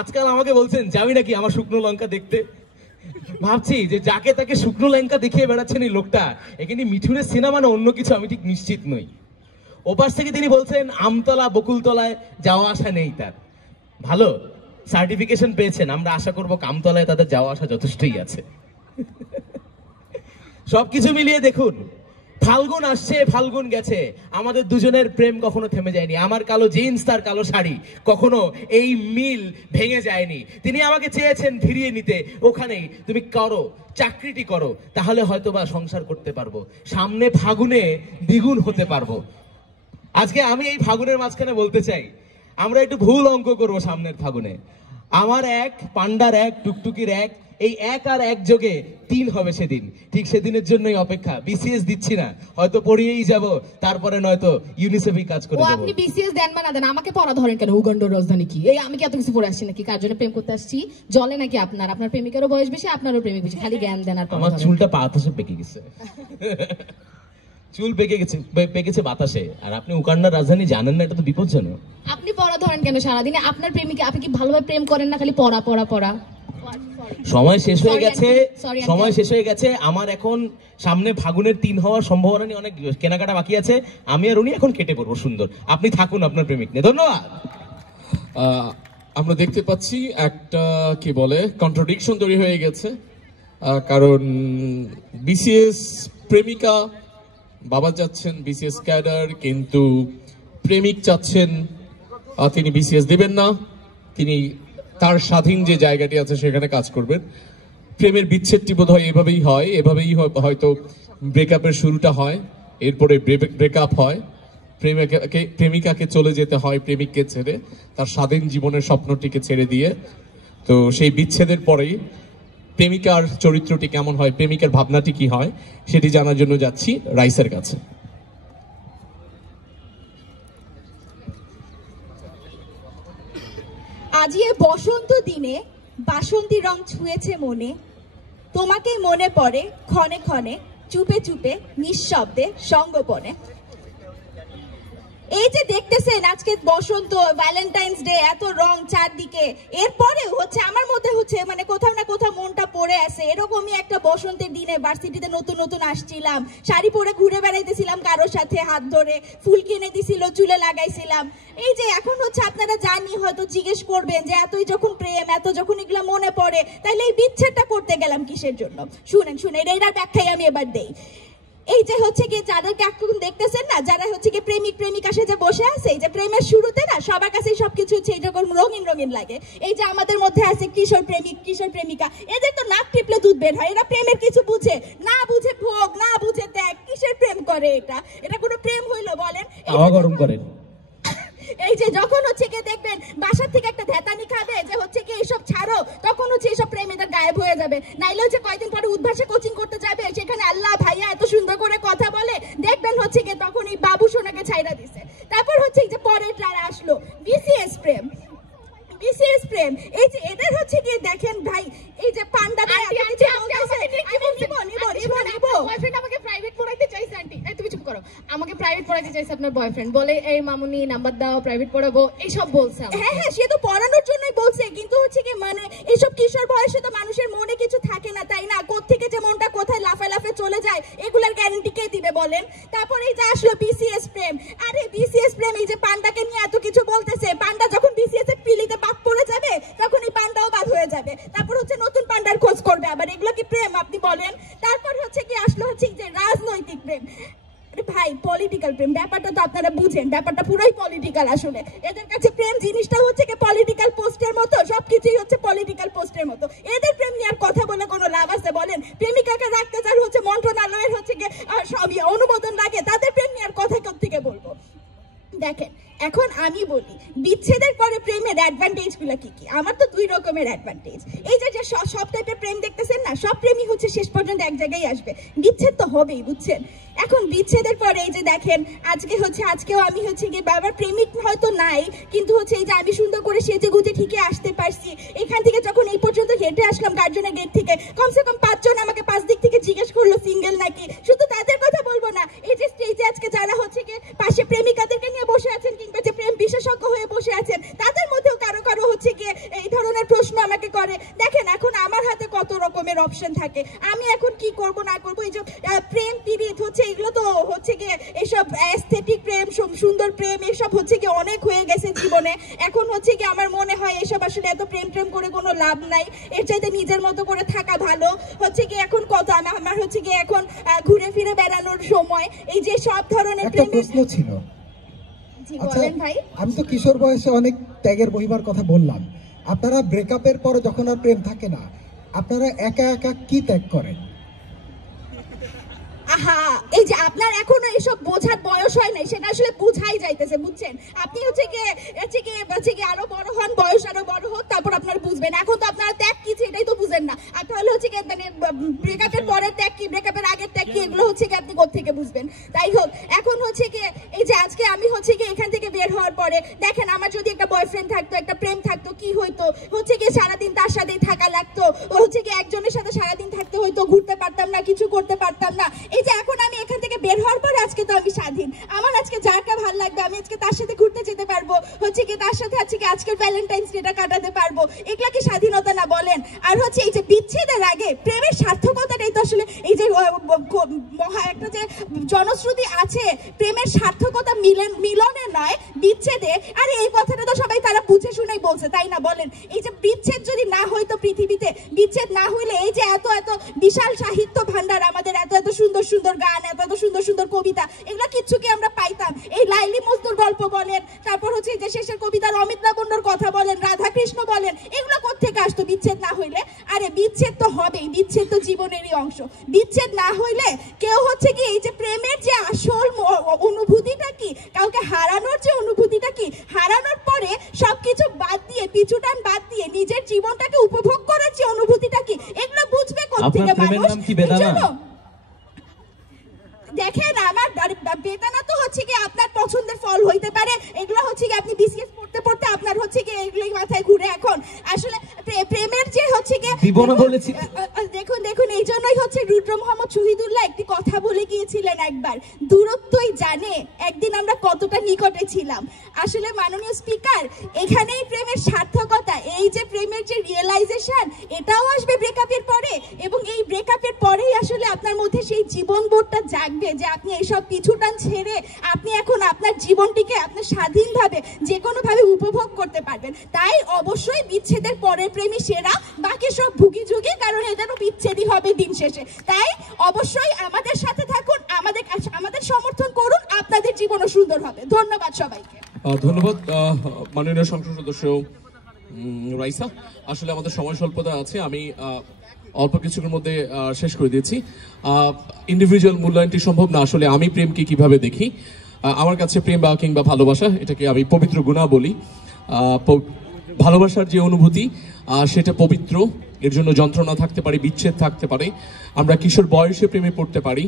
আজকাল আমাকে বলছেন যাবি নাকি আমার শুকনো লঙ্কা দেখতে। ভাবছি যে যাকে তাকে শুকনো লঙ্কা দেখিয়ে বেড়াচ্ছেন এই লোকটা, এখানে মিঠুনের সিনেমা না অন্য কিছু আমি ঠিক নিশ্চিত নই। ওপাশ থেকে তিনি বলছেন আমতলা বকুলতলায় যাওয়া আসা নেই তার। ভালো, সার্টিফিকেশন পেয়েছেন, আমরা আশা করব কামতলায় তাদের যাওয়া আসা যথেষ্টই আছে। সবকিছু মিলিয়ে দেখুন, ফাল্গুন আসছে ফাল্গুন গেছে, আমাদের দুজনের প্রেম কখনো থেমে যায়নি। আমার কালো জিন্স তার কালো শাড়ি, কখনো এই মিল ভেঙে যায়নি। তিনি আমাকে চেয়েছেন ফিরিয়ে নিতে, ওখানেই তুমি করো, চাকরিটি করো, তাহলে হয়তো বা সংসার করতে পারবো, সামনে ফাগুনে দ্বিগুণ হতে পারবো। আজকে আমি এই ফাগুনের মাঝখানে বলতে চাই, আমরা একটু ভুল অঙ্ক করবো সামনের ফাগুনে। আমার এক, পান্ডার এক, টুকটুকির এক, এই এক আর এক যোগে 3 হবে সেদিন। ঠিক সেদিনের জন্যই অপেক্ষা। বিসিএস দিচ্ছি না, হয়তো পড়িয়েই যাব, তারপরে নয়তো ইউনিসেফই কাজ করে ও দেব। আপনি বিসিএস দেন বা না দেন, আমাকে পড়া ধরেন কেন? উগান্ডার রাজধানী কি? এই আমি কি এত কিছু পড়ে আসছি নাকি? কার জন্য প্রেম করতে আসছি? জলে নাকি আপনার? আপনার প্রেমিকারও বয়স বেশি, আপনারও প্রেমিক বেশি, খালি জ্ঞান দেন আর আমার চুলটা বাতাসে পেকে গেছে। চুল পেকেছে বাতাসে। আর আপনি উগান্ডার রাজধানী জানেন না, এটা তো বিপজ্জনক। আপনি পড়া ধরেন কেন সারাদিনে? আপনার প্রেমিকা, আপনি কি ভালোভাবে প্রেম করেন না? খালি পড়া পড়া পড়া। সময় শেষ হয়ে গেছে, Sorry, সময় শেষ হয়ে গেছে। আমার এখন সামনে ফাগুনের 3 হওয়ার সম্ভাবনা নিয়ে অনেক কেনাকাটা বাকি আছে। আমি আর উনি এখন কেটে পড়বো সুন্দর। আপনি থাকুন আপনার প্রেমিক নিয়ে। ধন্যবাদ। আমরা দেখতে পাচ্ছি একটা কি বলে কন্ট্রাডিকশন তৈরি হয়ে গেছে, কারণ বিসিএস প্রেমিকা, বাবা চাচ্ছেন বিসিএস ক্যাডার, কিন্তু প্রেমিক চাচ্ছেন তিনি বিসিএস দিবেন না, তিনি তার স্বাধীন যে জায়গাটি আছে সেখানে কাজ করবেন। প্রেমের বিচ্ছেদটি বোধহয় এভাবেই হয়, এভাবেই হয়তো ব্রেকআপের শুরুটা হয়, এরপরে ব্রেকআপ হয়, প্রেমিকাকে চলে যেতে হয় প্রেমিককে ছেড়ে, তার স্বাধীন জীবনের স্বপ্নটিকে ছেড়ে দিয়ে। তো সেই বিচ্ছেদের পরেই প্রেমিকার চরিত্রটি কেমন হয়, প্রেমিকার ভাবনাটি কি হয়, সেটি জানার জন্য যাচ্ছি রাইসের কাছে। আজি এ বসন্ত দিনে বাসন্তী রং ছুঁয়েছে মনে, তোমাকে মনে পড়ে ক্ষণে ক্ষণে, চুপে চুপে নিঃশব্দে সঙ্গোপনে। এই যে দেখতেছেন আজকে বসন্ত, ভ্যালেন্টাইন্স ডে, এত রং চারদিকে, এরপরেও হচ্ছে আমার মধ্যে হচ্ছে মানে কোথাও না কোথাও মনটা পড়ে আছে। এরকমই একটা বসন্তের দিনে ভার্সিটিতে নতুন নতুন আসছিলাম, শাড়ি পরে ঘুরে বেড়াইতেছিলাম কারোর সাথে হাত ধরে, ফুল কিনে দিছিল, চুলে লাগাইছিলাম। এই যে এখন হচ্ছে আপনারা জানি হয়তো জিজ্ঞেস করবেন যে এতই যখন প্রেম, এত যখন এগুলা মনে পড়ে, তাইলে এই বিচ্ছেদটা করতে গেলাম কিসের জন্য? শুনেন শুনেন, এইটার ব্যাখ্যাই আমি এবার দেই। এই যে হচ্ছে কি যাদেরকে এখন দেখতেছেন না, যারা হচ্ছে কি প্রেমিক প্রেমিকা সেজে বসে আছে, এই যে প্রেমের শুরুতে না সবার কাছে সবকিছু হচ্ছে এইরকম রঙিন রঙিন লাগে। এই যে আমাদের মধ্যে আছে কিশোর প্রেমিক, কিশোর প্রেমিকা, এদের তো নাক টিপলে দুধ বের হয়। এরা প্রেমের কিছু বুঝে না, বুঝে ভোগ, না বুঝে ত্যাগ, কিসের প্রেম করে? এটা কোনো প্রেম হইলো বলেন? গরম করেন। এই যে যখন হচ্ছে কি দেখবেন বাসার থেকে একটা ধ্যাতানি খাবে যে হচ্ছে কি এইসব ছাড়ো, তখন হচ্ছে এইসব প্রেম এদের গায়েব হয়ে যাবে। নাইলে হচ্ছে কয়েকদিন পরে উদ্ভাসে কোচিং করতে যাবে, সেখানে আল্লাহ ভাইয়া এত সুন্দর করে কথা বলে, দেখবেন হচ্ছে কি তখন এই বাবু সোনাকে ছাইড়া দিছে। তারপর হচ্ছে যে পরের যারা আসলো বিসিএস প্রেম, বিসিএস প্রেম, এই যে এদের হচ্ছে কি দেখেন ভাই, এই যে পান্ডাটা বয়ফ্রেন্ড আমাকে প্রাইভেট পড়াইতে চাইছে। আন্টি তুমি চুপ করো, আমাকে প্রাইভেট পড়াইতে চাইছে আপনার বয়ফ্রেন্ড, বলে এই মামুনি নাম্বার দাও, প্রাইভেট পড়াবো, এইসব বলছে। হ্যাঁ হ্যাঁ, সে তো পড়ানোর জন্যই বলছে, কিন্তু হচ্ছে কি মানে এইসব কিশোর বয়সে তো মানুষের মনে কিছু থাকে না, তাই না? কোত্থেকে যে মনটা কোথায় লাফায় লাফায় চলে যায়, এগুলার গ্যারান্টি কে দিবে বলেন? তারপরে এই যে আসলো বিসিএস প্রেম। আরে বিসিএস প্রেম, এই যে পান্ডাকে নিয়ে এত কিছু বলতেছে, পান্ডা যখন বিসিএস এর পিলিতে বাদ পড়ে যাবে তখন এই পান্ডাও বাদ হয়ে যাবে, তারপর হচ্ছে নতুন পান্ডার খোঁজ করবে আবার। এগুলো কি প্রেম আপনি বলেন? তারপর হচ্ছে কি আসলো হচ্ছে যে রাজনৈতিক প্রেম। ভাই পলিটিক্যাল প্রেম, ব্যাপারটা তো আপনারা বুঝেন, ব্যাপারটা পুরোই পলিটিক্যাল। আসলে এদের কাছে প্রেম জিনিসটা হচ্ছে কি পলিটিক্যাল পোস্টের মতো, সবকিছুই হচ্ছে পলিটিক্যাল পোস্টের মতো। এদের প্রেম নিয়ে আর কথা বলে কোনো লাভ আছে বলেন? প্রেমিকাকে রাখতে যার হচ্ছে মন্ত্রণালয়ের হচ্ছে কি সবই অনুমোদন লাগে, তাদের প্রেম নিয়ে আর কথা কোত্থেকে বলবো? দেখেন এখন আমি বলি বিচ্ছেদের পরে প্রেমের অ্যাডভান্টেজ গুলা কি কি। আমার তো 2 রকমের অ্যাডভান্টেজ। এই যে সব টাইপের প্রেম দেখতেছেন না, সব প্রেমই হচ্ছে শেষ পর্যন্ত এক জায়গায় আসবে, বিচ্ছেদ তো হবেই, বুঝছেন। এখন বিচ্ছেদের পরে এই যে দেখেন আজকেও আমি গিয়ে বাবার প্রেমিক হয়তো নাই, কিন্তু এই যে আমি সুন্দর করে সেজে গুজে ঠিকই আসতে পারছি। এখান থেকে যখন এই পর্যন্ত হেঁটে আসলাম গার্জেনের গেট থেকে, কমসে কম 5 জন আমাকে 5 দিক থেকে জিজ্ঞেস করলো সিঙ্গেল নাকি। শুধু তাদের কথা বলবো না, এই যে স্টেজে আজকে যারা গিয়ে পাশে প্রেমিকাদেরকে নিয়ে বসে আছেন কিংবা যে প্রেম বিশেষজ্ঞ হয়ে বসে আছেন, তাদের মধ্যেও কারো গিয়ে এই ধরনের প্রশ্ন আমাকে করে। দেখেন এখন আমার হাতে কত রকমের অপশন থাকে, আমি এখন কি করব না করব। এই যে প্রেম পীড়িত এগুলো তো গিয়ে এসব অ্যাস্থেটিক প্রেম, সুন্দর প্রেম, এসব গিয়ে অনেক হয়ে গেছে জীবনে। এখন গিয়ে আমার মনে হয় এসব আসলে এত প্রেম করে কোনো লাভ নাই, এর চাইতে নিজের মতো করে থাকা ভালো। গিয়ে এখন কত আমার গিয়ে এখন ঘুরে ফিরে বেড়ানোর সময়। এই যে সব ধরনের একটা প্রশ্ন ছিল, বলেন ভাই। আমি তো কিশোর বয়সে অনেক ত্যাগের বহিবার কথা বললাম, আপনারা ব্রেকআপের পরে যখন আর প্রেম থাকে না, আপনারা একা একা কি ত্যাগ করেন? এই যে আপনার এখনো এসব বোঝার বয়স হয় নাই, সেটা আসলে বুঝাই যাইতেছে, বুঝছেন। আপনি গিয়ে আরো বড় হন, বয়স আরো বড় হোক, তারপর আপনারা বুঝবেন। এখন তো আপনারা ত্যাগ কি এটাই তো বুঝেন না। আর তাহলে গিয়ে মানে ব্রেকআপের পরের ত্যাগ কি, ব্রেকআপের আগের ত্যাগ কি, এগুলো গিয়ে আপনি কোত্থেকে বুঝবেন। তাই হোক, এখন গিয়ে এই যে আজকে আমি গিয়ে এখান থেকে বের হওয়ার পরে দেখেন আমার যদি একটা বয়ফ্রেন্ড থাকতো, একটা প্রেম থাকতো, কি হইতো। গিয়ে সারাদিন তার সাথেই থাকা লাগতো, গিয়ে একজনের সাথে সারাদিন থাকতে হইতো, ঘুরতে পারতাম না, কিছু করতে পারতাম না। এই যে এখন আমি এখান থেকে বের হওয়ার পরে আজকে তো আমি স্বাধীন, আমার আজকে যাকে ভালো লাগবে আমি আজকে তার সাথে ঘুরতে যেতে পারবো, গিয়ে তার সাথে আজকের ভ্যালেন্টাইন্স ডেটা কাটাতে পারবো। এগুলা কি স্বাধীনতা না বলেন? আর এই যে বিচ্ছেদের আগে প্রেমের সার্থকতাটাই তো আসলে এই যে একটা যে জনশ্রুতি আছে, প্রেমের সার্থকতা মিলনে নয় বিচ্ছেদে। আরে এই কথাটা তো সবাই তারা বুঝে শুনেই বলছে, তাই না বলেন? এই যে বিচ্ছেদ যদি না হইতো পৃথিবীতে, বিচ্ছেদ না হইলে এই যে এত বিশাল সাহিত্য ভান্ডার, আমাদের এত সুন্দর সুন্দর গান, এত সুন্দর সুন্দর কবিতা, এগুলা কিচ্ছু কি আমরা পাইতাম? এই লাইলি মজনুর গল্প বলেন, তারপর যে শেষের কবিতার অমিত লাবণ্যর কথা বলেন, রাধাকৃষ্ণ বলেন, এগুলো কোত্থেকে আসতো বিচ্ছেদ না হইলে? আরে বিচ্ছেদ তো হবেই, বিচ্ছেদ তো জীবনেরই অংশ। বিচ্ছেদ না হইলে কেউ কি এই যে প্রেমের যে আসল অনুভূতিটা কি, কাউকে হারানোর যে অনুভূতিটা কি, হারানোর পরে সবকিছু বাদ দিয়ে, পিছুটান বাদ দিয়ে নিজের জীবনটাকে উপভোগ করার যে অনুভূতিটা কি, এগুলো বুঝবে কোত্থেকে মানুষ? দেখেন আমার বেদানা তো কি আপনার পছন্দের ফল হইতে পারে, এগুলো কি আপনি বিসিএস পড়তে পড়তে আপনার কি এগুলোই মাথায় ঘুরে। এখন আসলে প্রেমের যে দেখুন এই জন্যই রুদ্র মোহাম্মদ শহীদুল্লাহ একটি কথা বলে গিয়েছিলেন একবার, দূরত্বই জানে একদিন আমরা কতটা নিকটে ছিলাম। আসলে মাননীয় স্পিকার, এখানেই প্রেমের সার্থকতা, এই যে প্রেমের যে রিয়েলাইজেশন, এটাও আসবে ব্রেকআপের পরে। এবং এই ব্রেকআপের পরেই আসলে আপনার মধ্যে সেই জীবন বোধটা জাগবে যে আপনি এইসব পিছুটান ছেড়ে আপনি এখন আপনার জীবনটিকে আপনার স্বাধীনভাবে যে কোনোভাবে উপভোগ করতে পারবেন। তাই অবশ্যই বিচ্ছেদের পরের প্রেমী সেরা, বাকি সব ভুগি ঝুঁকি, কারণ এদেরও বিচ্ছেদই হবে দিন শেষে। তাই অবশ্যই আমাদের সাথে থাকুন, আমাদের সমর্থন করুন, আপনাদের জীবনও সুন্দর হবে। ধন্যবাদ সবাইকে। ধন্যবাদ মাননীয় সংসদ সদস্য রাইসা। আসলে আমাদের সময় স্বল্পতা আছে, আমি অল্প কিছুর মধ্যে শেষ করে দিয়েছি। ইন্ডিভিজুয়াল মূল্যায়নটি সম্ভব না। আসলে আমি প্রেমকে কিভাবে দেখি, আমার কাছে প্রেম বা কিংবা ভালোবাসা, এটাকে আমি পবিত্র গুণা বলি। ভালোবাসার যে অনুভূতি সেটা পবিত্র, এর জন্য যন্ত্রণা থাকতে পারে, বিচ্ছেদ থাকতে পারে, আমরা কিশোর বয়সে প্রেমে পড়তে পারি,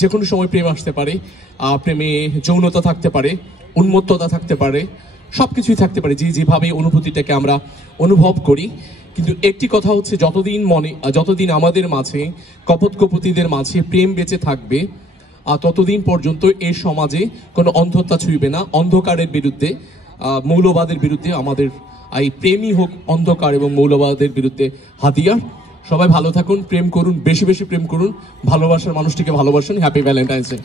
যে কোনো সময় প্রেম আসতে পারে, প্রেমে যৌনতা থাকতে পারে, উন্মত্ততা থাকতে পারে, সবকিছুই থাকতে পারে, যেভাবে অনুভূতিটাকে আমরা অনুভব করি। কিন্তু একটি কথা হচ্ছে, যতদিন আমাদের মাঝে কপোৎকপতিদের মাঝে প্রেম বেঁচে থাকবে, ততদিন পর্যন্ত এই সমাজে কোনো অন্ধতা ছুঁইবে না। অন্ধকারের বিরুদ্ধে, মৌলবাদের বিরুদ্ধে আমাদের এই প্রেমই হোক অন্ধকার এবং মৌলবাদের বিরুদ্ধে হাতিয়ার। সবাই ভালো থাকুন, প্রেম করুন, বেশি বেশি প্রেম করুন, ভালোবাসার মানুষটিকে ভালোবাসুন। Happy Valentine's day.